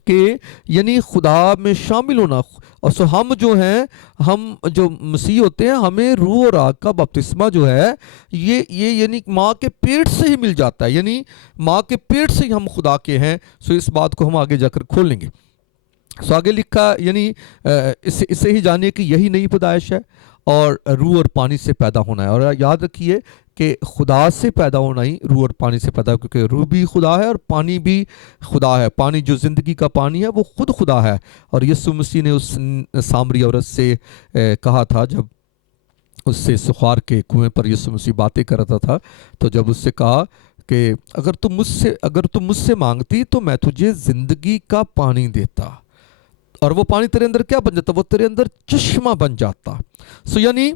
کہ یعنی خدا میں شامل ہونا. اور سو ہم جو ہیں، ہم جو مسیح ہوتے ہیں، ہمیں روح اور آگ کا بپتسمہ جو ہے یہ یعنی ماں کے پیٹ سے ہی مل جاتا ہے. یعنی ماں کے پیٹ سے ہی ہم خدا کے ہیں. سو اس بات کو ہم آگے جا کر کھول لیں گے. سو آگے لکھا یعنی اسے ہی جانیے کہ یہی نئی پیدائش ہے اور روح اور پانی سے پیدا ہونا ہے. اور یاد رکھیے کہ خدا سے پیدا ہونا ہی روح اور پانی سے پیدا، کیونکہ روح بھی خدا ہے اور پانی بھی خدا ہے. پانی جو زندگی کا پانی ہے وہ خود خدا ہے. اور یسوع مسیح نے اس سامری عورت سے کہا تھا، جب اس سے سخوار کے کنویں پر یسوع مسیح باتیں کرتا تھا، تو جب اس سے کہا کہ اگر تم مجھ سے مانگتی تو میں تجھے زندگی کا پانی دیتا. اور وہ پانی تیرے اندر کیا بن جاتا؟ وہ تیرے اندر چشمہ بن جاتا. سو یعنی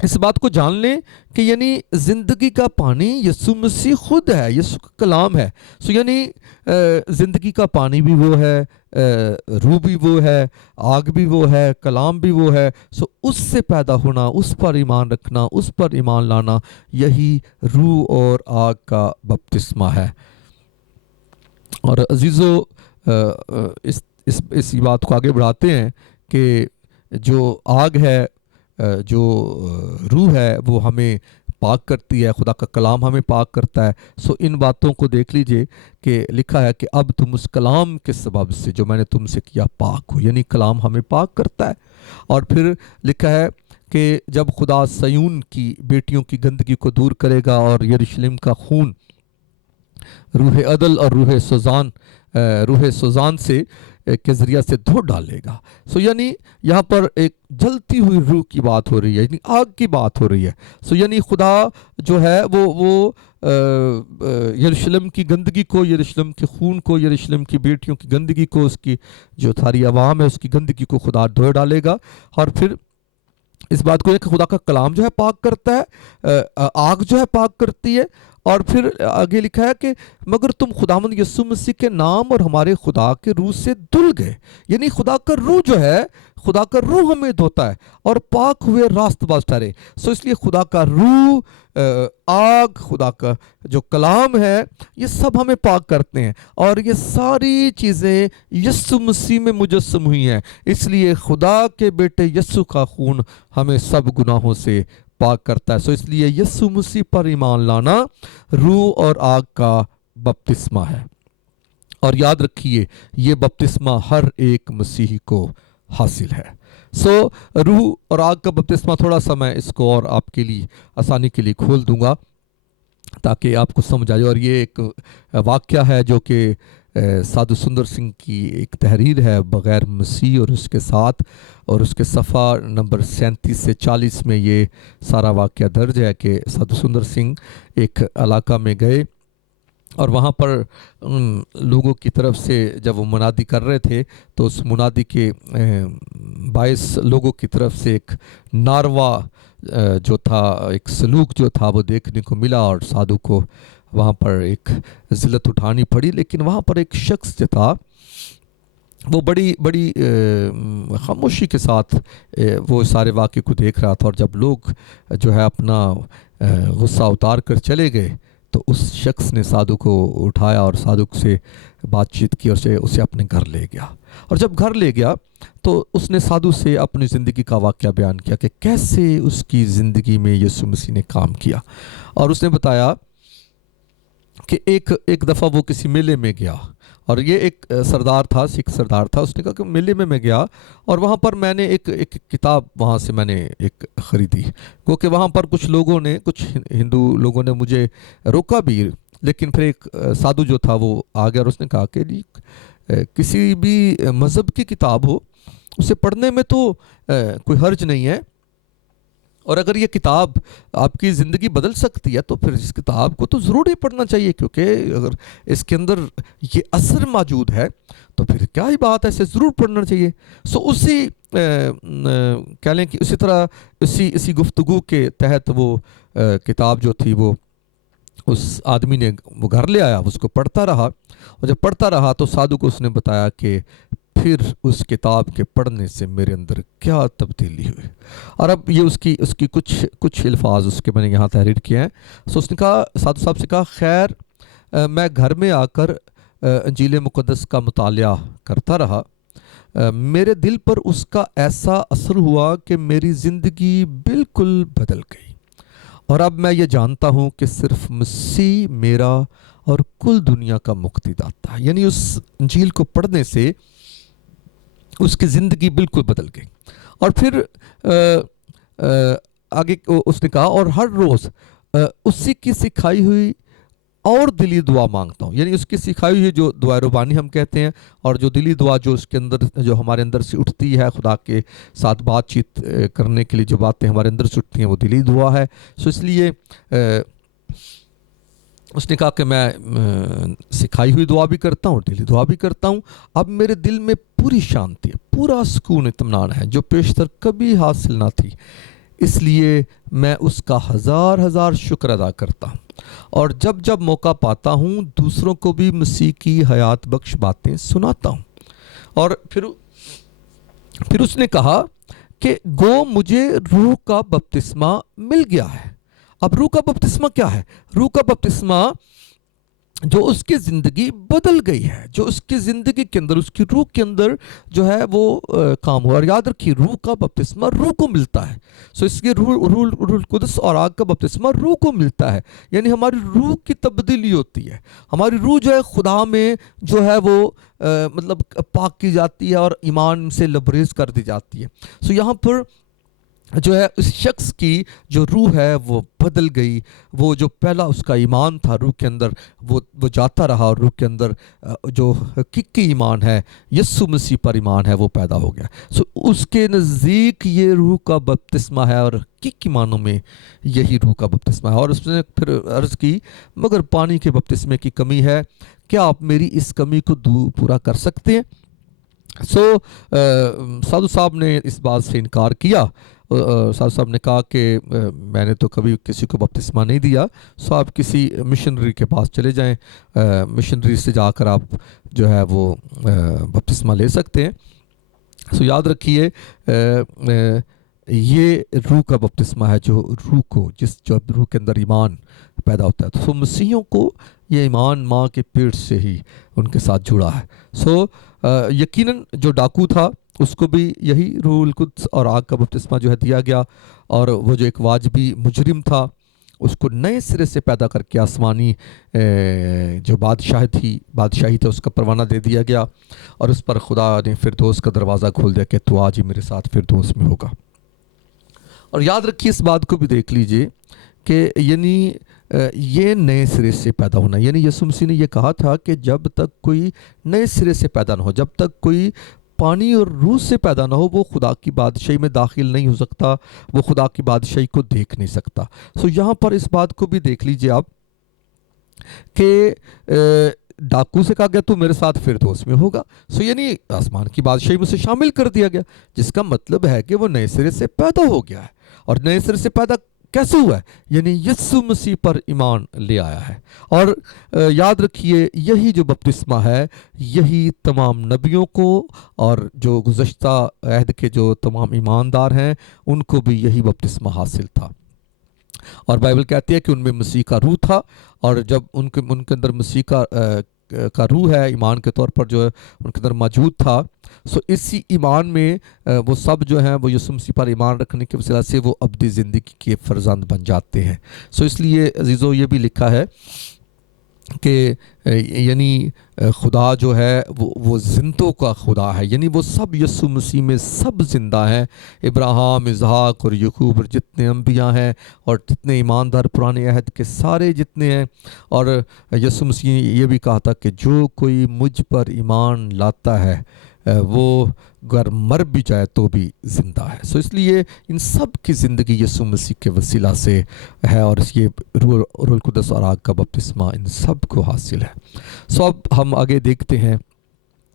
اس بات کو جان لیں کہ یعنی زندگی کا پانی یسوع مسیح خود ہے، یسوع کا کلام ہے. سو یعنی زندگی کا پانی بھی وہ ہے، روح بھی وہ ہے، آگ بھی وہ ہے، کلام بھی وہ ہے. سو اس سے پیدا ہونا، اس پر ایمان رکھنا، اس پر ایمان لانا، یہی روح اور آگ کا بپتسمہ ہے. اور عزیزو اس بات کو آگے بڑھاتے ہیں کہ جو آگ ہے، جو روح ہے، وہ ہمیں پاک کرتی ہے، خدا کا کلام ہمیں پاک کرتا ہے. سو ان باتوں کو دیکھ لیجئے کہ لکھا ہے کہ اب تم اس کلام کے سبب سے جو میں نے تم سے کیا پاک ہو. یعنی کلام ہمیں پاک کرتا ہے. اور پھر لکھا ہے کہ جب خدا سیون کی بیٹیوں کی گندگی کو دور کرے گا اور یروشلم کا خون روح عدل اور روح سوزان سے کے ذریعہ سے دھو ڈالے گا. سو یعنی یہاں پر ایک جلتی ہوئی روح کی بات ہو رہی ہے، یعنی آگ کی بات ہو رہی ہے. سو یعنی خدا جو ہے وہ یروشلم کی گندگی کو، یروشلم کے خون کو، یروشلم کی بیٹیوں کی گندگی کو، اس کی جو ساری عوام ہے اس کی گندگی کو خدا دھو ڈالے گا. اور پھر اس بات کو یہ کہ خدا کا کلام جو ہے پاک کرتا ہے، آگ جو ہے پاک کرتی ہے. اور پھر آگے لکھا ہے کہ مگر تم خداوند یسوع مسیح کے نام اور ہمارے خدا کے روح سے دھل گئے. یعنی خدا کا روح جو ہے، خدا کا روح ہمیں دھوتا ہے اور پاک ہوئے راست باز ٹھہرے. سو اس لیے خدا کا روح، آگ، خدا کا جو کلام ہے، یہ سب ہمیں پاک کرتے ہیں. اور یہ ساری چیزیں یسوع مسیح میں مجسم ہوئی ہیں. اس لیے خدا کے بیٹے یسوع کا خون ہمیں سب گناہوں سے پاک کرتا ہے. سو اس لیے یسوع مسیح پر ایمان لانا روح اور آگ کا بپتسمہ ہے. اور یاد رکھیے یہ بپتسمہ ہر ایک مسیحی کو حاصل ہے. سو روح اور آگ کا بپتسمہ تھوڑا سا میں اس کو اور آپ کے لیے آسانی کے لیے کھول دوں گا تاکہ آپ کو سمجھ آئے. اور یہ ایک واقعہ ہے جو کہ سادھو سندر سنگھ کی ایک تحریر ہے بغیر مسیح، اور اس کے ساتھ اور اس کے صفحہ نمبر 37 سے 40 میں یہ سارا واقعہ درج ہے کہ سادھو سندر سنگھ ایک علاقہ میں گئے اور وہاں پر ان لوگوں کی طرف سے جب وہ منادی کر رہے تھے تو اس منادی کے باعث لوگوں کی طرف سے ایک ناروا جو تھا، ایک سلوک جو تھا وہ دیکھنے کو ملا اور سادھو کو وہاں پر ایک ذلت اٹھانی پڑی. لیکن وہاں پر ایک شخص جو تھا وہ بڑی خاموشی کے ساتھ وہ سارے واقعے کو دیکھ رہا تھا. اور جب لوگ جو ہے اپنا غصہ اتار کر چلے گئے تو اس شخص نے سادھو کو اٹھایا اور سادھو سے بات چیت کی اور اسے اپنے گھر لے گیا. اور جب گھر لے گیا تو اس نے سادھو سے اپنی زندگی کا واقعہ بیان کیا کہ کیسے اس کی زندگی میں یسوع مسیح نے کام کیا. اور اس نے بتایا کہ ایک دفعہ وہ کسی میلے میں گیا اور یہ ایک سردار تھا، سکھ سردار تھا. اس نے کہا کہ میلے میں گیا اور وہاں پر میں نے ایک کتاب وہاں سے میں نے ایک خریدی، کیونکہ وہاں پر کچھ لوگوں نے، کچھ ہندو لوگوں نے مجھے روکا بھی. لیکن پھر ایک سادھو جو تھا وہ آ گیا اور اس نے کہا کہ کسی بھی مذہب کی کتاب ہو اسے پڑھنے میں تو کوئی حرج نہیں ہے، اور اگر یہ کتاب آپ کی زندگی بدل سکتی ہے تو پھر اس کتاب کو تو ضرور ہی پڑھنا چاہیے، کیونکہ اگر اس کے اندر یہ اثر موجود ہے تو پھر کیا ہی بات ہے، اسے ضرور پڑھنا چاہیے۔ اسی کہہ لیں کہ اسی طرح اسی گفتگو کے تحت وہ کتاب جو تھی وہ اس آدمی نے وہ گھر لے آیا، اس کو پڑھتا رہا، اور جب پڑھتا رہا تو سادھو کو اس نے بتایا کہ پھر اس کتاب کے پڑھنے سے میرے اندر کیا تبدیلی ہوئی۔ اور اب یہ اس کی کچھ الفاظ اس کے میں نے یہاں تحریر کیے ہیں۔ اس نے کہا، سادھو صاحب سے کہا، خیر میں گھر میں آ کر انجیل مقدس کا مطالعہ کرتا رہا، میرے دل پر اس کا ایسا اثر ہوا کہ میری زندگی بالکل بدل گئی، اور اب میں یہ جانتا ہوں کہ صرف مسیح میرا اور کل دنیا کا مقتی داتا ہے۔ یعنی اس انجیل کو پڑھنے سے اس کی زندگی بالکل بدل گئی۔ اور پھر آگے اس نے کہا، اور ہر روز اسی کی سکھائی ہوئی اور دلی دعا مانگتا ہوں، یعنی اس کی سکھائی ہوئی جو دعا ربانی ہم کہتے ہیں، اور جو دلی دعا جو اس کے اندر جو ہمارے اندر سے اٹھتی ہے، خدا کے ساتھ بات چیت کرنے کے لیے جو باتیں ہمارے اندر سے اٹھتی ہیں وہ دلی دعا ہے۔ اس لیے اس نے کہا کہ میں سکھائی ہوئی دعا بھی کرتا ہوں، دلی دعا بھی کرتا ہوں، اب میرے دل میں پوری شانتی ہے، پورا سکون اطمینان ہے جو پیشتر کبھی حاصل نہ تھی، اس لیے میں اس کا ہزار شکر ادا کرتا ہوں، اور جب موقع پاتا ہوں دوسروں کو بھی مسیح کی حیات بخش باتیں سناتا ہوں۔ اور پھر اس نے کہا کہ گو مجھے روح کا بپتسمہ مل گیا ہے۔ اب روح کا بپتسمہ کیا ہے؟ روح کا بپتسمہ جو اس کی زندگی بدل گئی ہے، جو اس کی زندگی کے اندر، اس کی روح کے اندر جو ہے وہ کام ہوا۔ اور یاد رکھیے، روح کا بپتسمہ روح کو ملتا ہے۔ اس کے روح القدس اور آگ کا بپتسمہ روح کو ملتا ہے، یعنی ہماری روح کی تبدیلی ہوتی ہے، ہماری روح جو ہے خدا میں جو ہے وہ مطلب پاک کی جاتی ہے اور ایمان سے لبریز کر دی جاتی ہے۔ یہاں پر جو ہے اس شخص کی جو روح ہے وہ بدل گئی، وہ جو پہلا اس کا ایمان تھا روح کے اندر وہ جاتا رہا، اور روح کے اندر جو حقیقی ایمان ہے، یسوع مسیح پر ایمان ہے، وہ پیدا ہو گیا۔ اس کے نزدیک یہ روح کا بپتسمہ ہے، اور حقیقی معنوں میں یہی روح کا بپتسمہ ہے۔ اور اس نے پھر عرض کی، مگر پانی کے بپتسمے کی کمی ہے، کیا آپ میری اس کمی کو پورا کر سکتے ہیں؟ سادھو صاحب نے اس بات سے انکار کیا۔ سادھو صاحب نے کہا کہ میں نے تو کبھی کسی کو بپتسمہ نہیں دیا، آپ کسی مشنری کے پاس چلے جائیں، مشنری سے جا کر آپ جو ہے وہ بپتسمہ لے سکتے ہیں۔ یاد رکھیے، یہ روح کا بپتسمہ ہے جو روح کو جو روح کے اندر ایمان پیدا ہوتا ہے، تو مسیحیوں کو یہ ایمان ماں کے پیٹ سے ہی ان کے ساتھ جڑا ہے۔ یقیناً جو ڈاکو تھا اس کو بھی یہی روح القدس اور آگ کا بپتسمہ جو ہے دیا گیا، اور وہ جو ایک واجبی مجرم تھا اس کو نئے سرے سے پیدا کر کے آسمانی جو بادشاہی تھا اس کا پروانہ دے دیا گیا، اور اس پر خدا نے فردوس کا دروازہ کھول دیا کہ تو آج ہی میرے ساتھ فردوس میں ہوگا۔ اور یاد رکھیے، اس بات کو بھی دیکھ لیجئے کہ یعنی یہ نئے سرے سے پیدا ہونا، یعنی یسوع مسیح نے یہ کہا تھا کہ جب تک کوئی نئے سرے سے پیدا نہ ہو، جب تک کوئی پانی اور روح سے پیدا نہ ہو، وہ خدا کی بادشاہی میں داخل نہیں ہو سکتا، وہ خدا کی بادشاہی کو دیکھ نہیں سکتا۔ یہاں پر اس بات کو بھی دیکھ لیجئے آپ کہ ڈاکو سے کہا گیا تو میرے ساتھ فردوس میں ہوگا، یعنی آسمان کی بادشاہی میں سے شامل کر دیا گیا، جس کا مطلب ہے کہ وہ نئے سرے سے پیدا ہو گیا ہے۔ اور نئے سرے سے پیدا کیسے ہوا ہے؟ یعنی یسوع مسیح پر ایمان لے آیا ہے۔ اور یاد رکھیے، یہی جو بپتسمہ ہے، یہی تمام نبیوں کو اور جو گزشتہ عہد کے جو تمام ایماندار ہیں ان کو بھی یہی بپتسمہ حاصل تھا۔ اور بائبل کہتی ہے کہ ان میں مسیح کا روح تھا، اور جب ان کے اندر مسیح کا روح ہے ایمان کے طور پر جو ہے ان کے اندر موجود تھا، اسی ایمان میں وہ سب جو ہیں وہ یسوع مسیح پر ایمان رکھنے کی وجہ سے وہ ابدی زندگی کے فرزند بن جاتے ہیں۔ اس لیے عزیزو یہ بھی لکھا ہے کہ یعنی خدا جو ہے وہ زندوں کا خدا ہے، یعنی وہ سب یسوع مسیح میں سب زندہ ہیں، ابراہیم، اسحاق اور یعقوب اور جتنے انبیاء ہیں اور جتنے ایماندار پرانے عہد کے سارے جتنے ہیں۔ اور یسوع مسیح نے یہ بھی کہا تھا کہ جو کوئی مجھ پر ایمان لاتا ہے وہ گر مر بھی جائے تو بھی زندہ ہے. سو اس لیے ان سب کی زندگی یسوع مسیح کے وسیلہ سے ہے، اور یہ روح القدس اور آگ کا بپتسمہ ان سب کو حاصل ہے. سو اب ہم آگے دیکھتے ہیں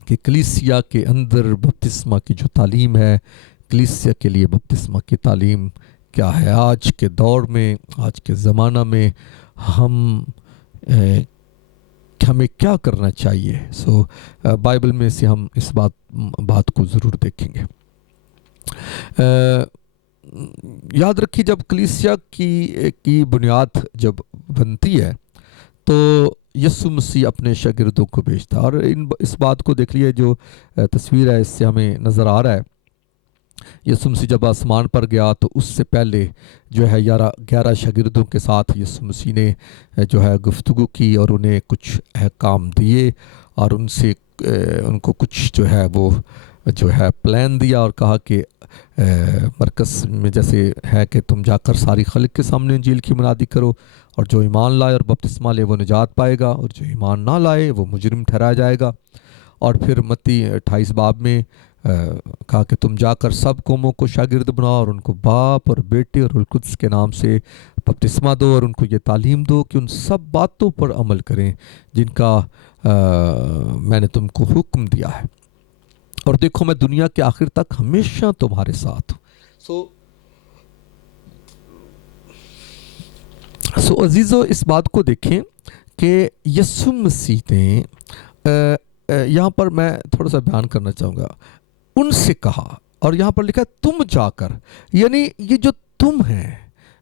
کہ کلیسیا کے اندر بپتسمہ کی جو تعلیم ہے، کلیسیا کے لیے بپتسمہ کی تعلیم کیا ہے. آج کے دور میں، آج کے زمانہ میں ہمیں کیا کرنا چاہیے. سو بائبل میں سے ہم اس بات کو ضرور دیکھیں گے. یاد رکھیے، جب کلیسیا کی بنیاد جب بنتی ہے تو یسوع مسیح اپنے شاگردوں کو بھیجتا ہے. اور اس بات کو دیکھ لیے، جو تصویر ہے اس سے ہمیں نظر آ رہا ہے. یسوع مسیح جب آسمان پر گیا تو اس سے پہلے جو ہے 11 شاگردوں کے ساتھ یسوع مسیح نے جو ہے گفتگو کی اور انہیں کچھ احکام دیے، اور ان کو کچھ جو ہے وہ جو ہے پلان دیا، اور کہا کہ مرکز میں جیسے ہے کہ تم جا کر ساری خلق کے سامنے انجیل کی منادی کرو، اور جو ایمان لائے اور بپتسمہ لے وہ نجات پائے گا، اور جو ایمان نہ لائے وہ مجرم ٹھہرایا جائے گا. اور پھر متی 28 باب میں کہا کہ تم جا کر سب قوموں کو شاگرد بناؤ، اور ان کو باپ اور بیٹے اور روح القدس کے نام سے بپتسمہ دو، اور ان کو یہ تعلیم دو کہ ان سب باتوں پر عمل کریں جن کا میں نے تم کو حکم دیا ہے، اور دیکھو میں دنیا کے آخر تک ہمیشہ تمہارے ساتھ ہوں. سو عزیزو، اس بات کو دیکھیں کہ یسوع مسیح نے یہاں پر میں تھوڑا سا بیان کرنا چاہوں گا، ان سے کہا، اور یہاں پر لکھا ہے تم جا کر، یعنی یہ جو تم ہیں،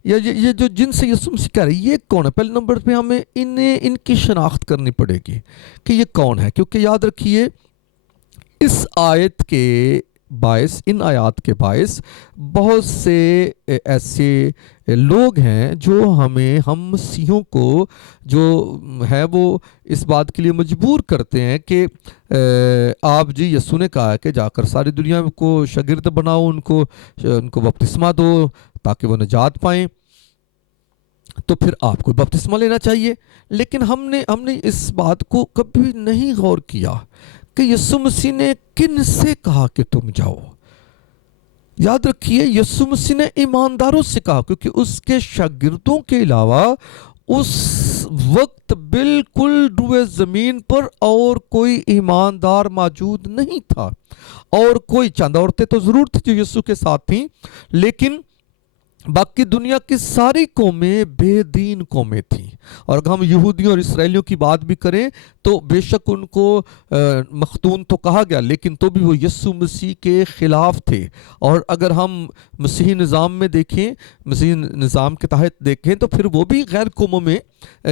یا یہ جو جن سے یسوع مسیح کہہ رہے ہیں، یہ کون ہے؟ پہلے نمبر پہ ہمیں ان کی شناخت کرنی پڑے گی کہ یہ کون ہے. کیونکہ یاد رکھیے، اس آیت کے باعث، ان آیات کے باعث بہت سے ایسے لوگ ہیں جو ہم مسیحوں کو جو ہے وہ اس بات کے لیے مجبور کرتے ہیں کہ آپ جی یسوع نے کہا ہے کہ جا کر ساری دنیا کو شاگرد بناؤ، ان کو بپتسمہ دو تاکہ وہ نجات پائیں، تو پھر آپ کو بپتسمہ لینا چاہیے. لیکن ہم نے اس بات کو کبھی نہیں غور کیا کہ یسوع مسیح نے کن سے کہا کہ تم جاؤ. یاد رکھیے، یسوع مسیح نے ایمانداروں سے کہا، کیونکہ اس کے شاگردوں کے علاوہ اس وقت بالکل روئے زمین پر اور کوئی ایماندار موجود نہیں تھا. اور کوئی چند عورتیں تو ضرور تھیں جو یسوع کے ساتھ تھیں، لیکن باقی دنیا کی ساری قومیں بے دین قومیں تھیں. اور اگر ہم یہودیوں اور اسرائیلیوں کی بات بھی کریں تو بے شک ان کو مختون تو کہا گیا، لیکن تو بھی وہ یسوع مسیح کے خلاف تھے. اور اگر ہم مسیحی نظام میں دیکھیں، مسیحی نظام کے تحت دیکھیں، تو پھر وہ بھی غیر قوموں میں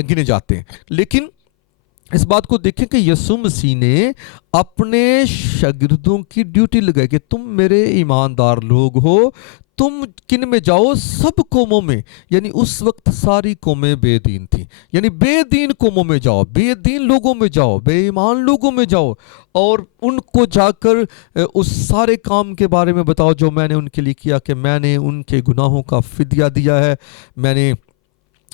گنے جاتے ہیں. لیکن اس بات کو دیکھیں کہ یسوع مسیح نے اپنے شاگردوں کی ڈیوٹی لگائی کہ تم میرے ایماندار لوگ ہو، تم کن میں جاؤ؟ سب قوموں میں. یعنی اس وقت ساری قومیں بے دین تھیں، یعنی بے دین قوموں میں جاؤ، بے دین لوگوں میں جاؤ، بے ایمان لوگوں میں جاؤ، اور ان کو جا کر اس سارے کام کے بارے میں بتاؤ جو میں نے ان کے لیے کیا، کہ میں نے ان کے گناہوں کا فدیہ دیا ہے، میں نے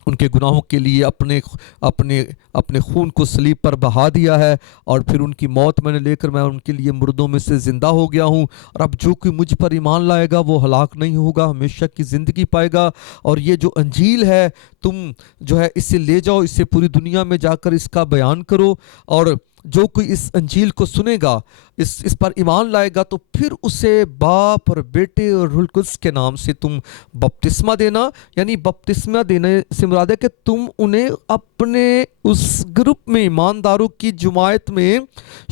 ان کے گناہوں کے لیے اپنے خون کو صلیب پر بہا دیا ہے، اور پھر ان کی موت میں نے لے کر میں ان کے لیے مردوں میں سے زندہ ہو گیا ہوں، اور اب جو کوئی مجھ پر ایمان لائے گا وہ ہلاک نہیں ہوگا، ہمیشہ کی زندگی پائے گا. اور یہ جو انجیل ہے تم جو ہے اسے لے جاؤ، اسے پوری دنیا میں جا کر اس کا بیان کرو، اور جو کوئی اس انجیل کو سنے گا، اس پر ایمان لائے گا، تو پھر اسے باپ اور بیٹے اور روح القدس کے نام سے تم بپتسمہ دینا. یعنی بپتسمہ دینے سے مراد ہے کہ تم انہیں اپنے اس گروپ میں، ایمانداروں کی جماعت میں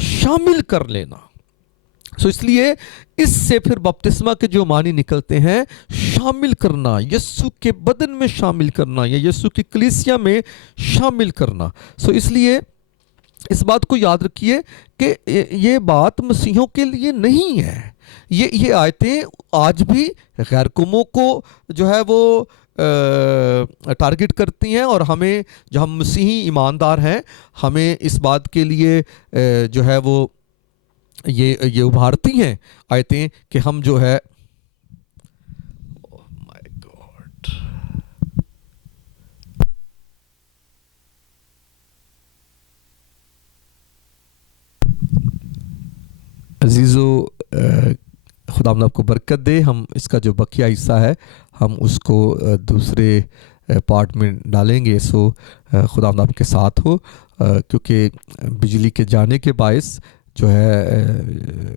شامل کر لینا. اس لیے اس سے پھر بپتسمہ کے جو معنی نکلتے ہیں، شامل کرنا، یسوع کے بدن میں شامل کرنا، یا یسوع کی کلیسیا میں شامل کرنا. اس لیے اس بات کو یاد رکھیے کہ یہ بات مسیحوں کے لیے نہیں ہے. یہ آیتیں آج بھی غیر قوموں کو جو ہے وہ ٹارگٹ کرتی ہیں، اور ہمیں جو ہم مسیحی ایماندار ہیں، ہمیں اس بات کے لیے جو ہے وہ یہ ابھارتی ہیں آیتیں کہ ہم جو ہے عزیزو، خداوند آپ کو برکت دے. ہم اس کا جو بقیہ حصہ ہے ہم اس کو دوسرے پارٹ میں ڈالیں گے. سو خداوند آپ کے ساتھ ہو، کیونکہ بجلی کے جانے کے باعث جو ہے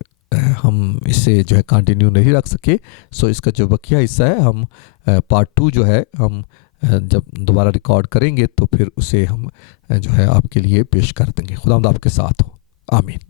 ہم اسے جو ہے کنٹینیو نہیں رکھ سکے. سو اس کا جو بقیہ حصہ ہے ہم پارٹ 2 جو ہے ہم جب دوبارہ ریکارڈ کریں گے تو پھر اسے ہم جو ہے آپ کے لیے پیش کر دیں گے. خداوند آپ کے ساتھ ہو. آمین.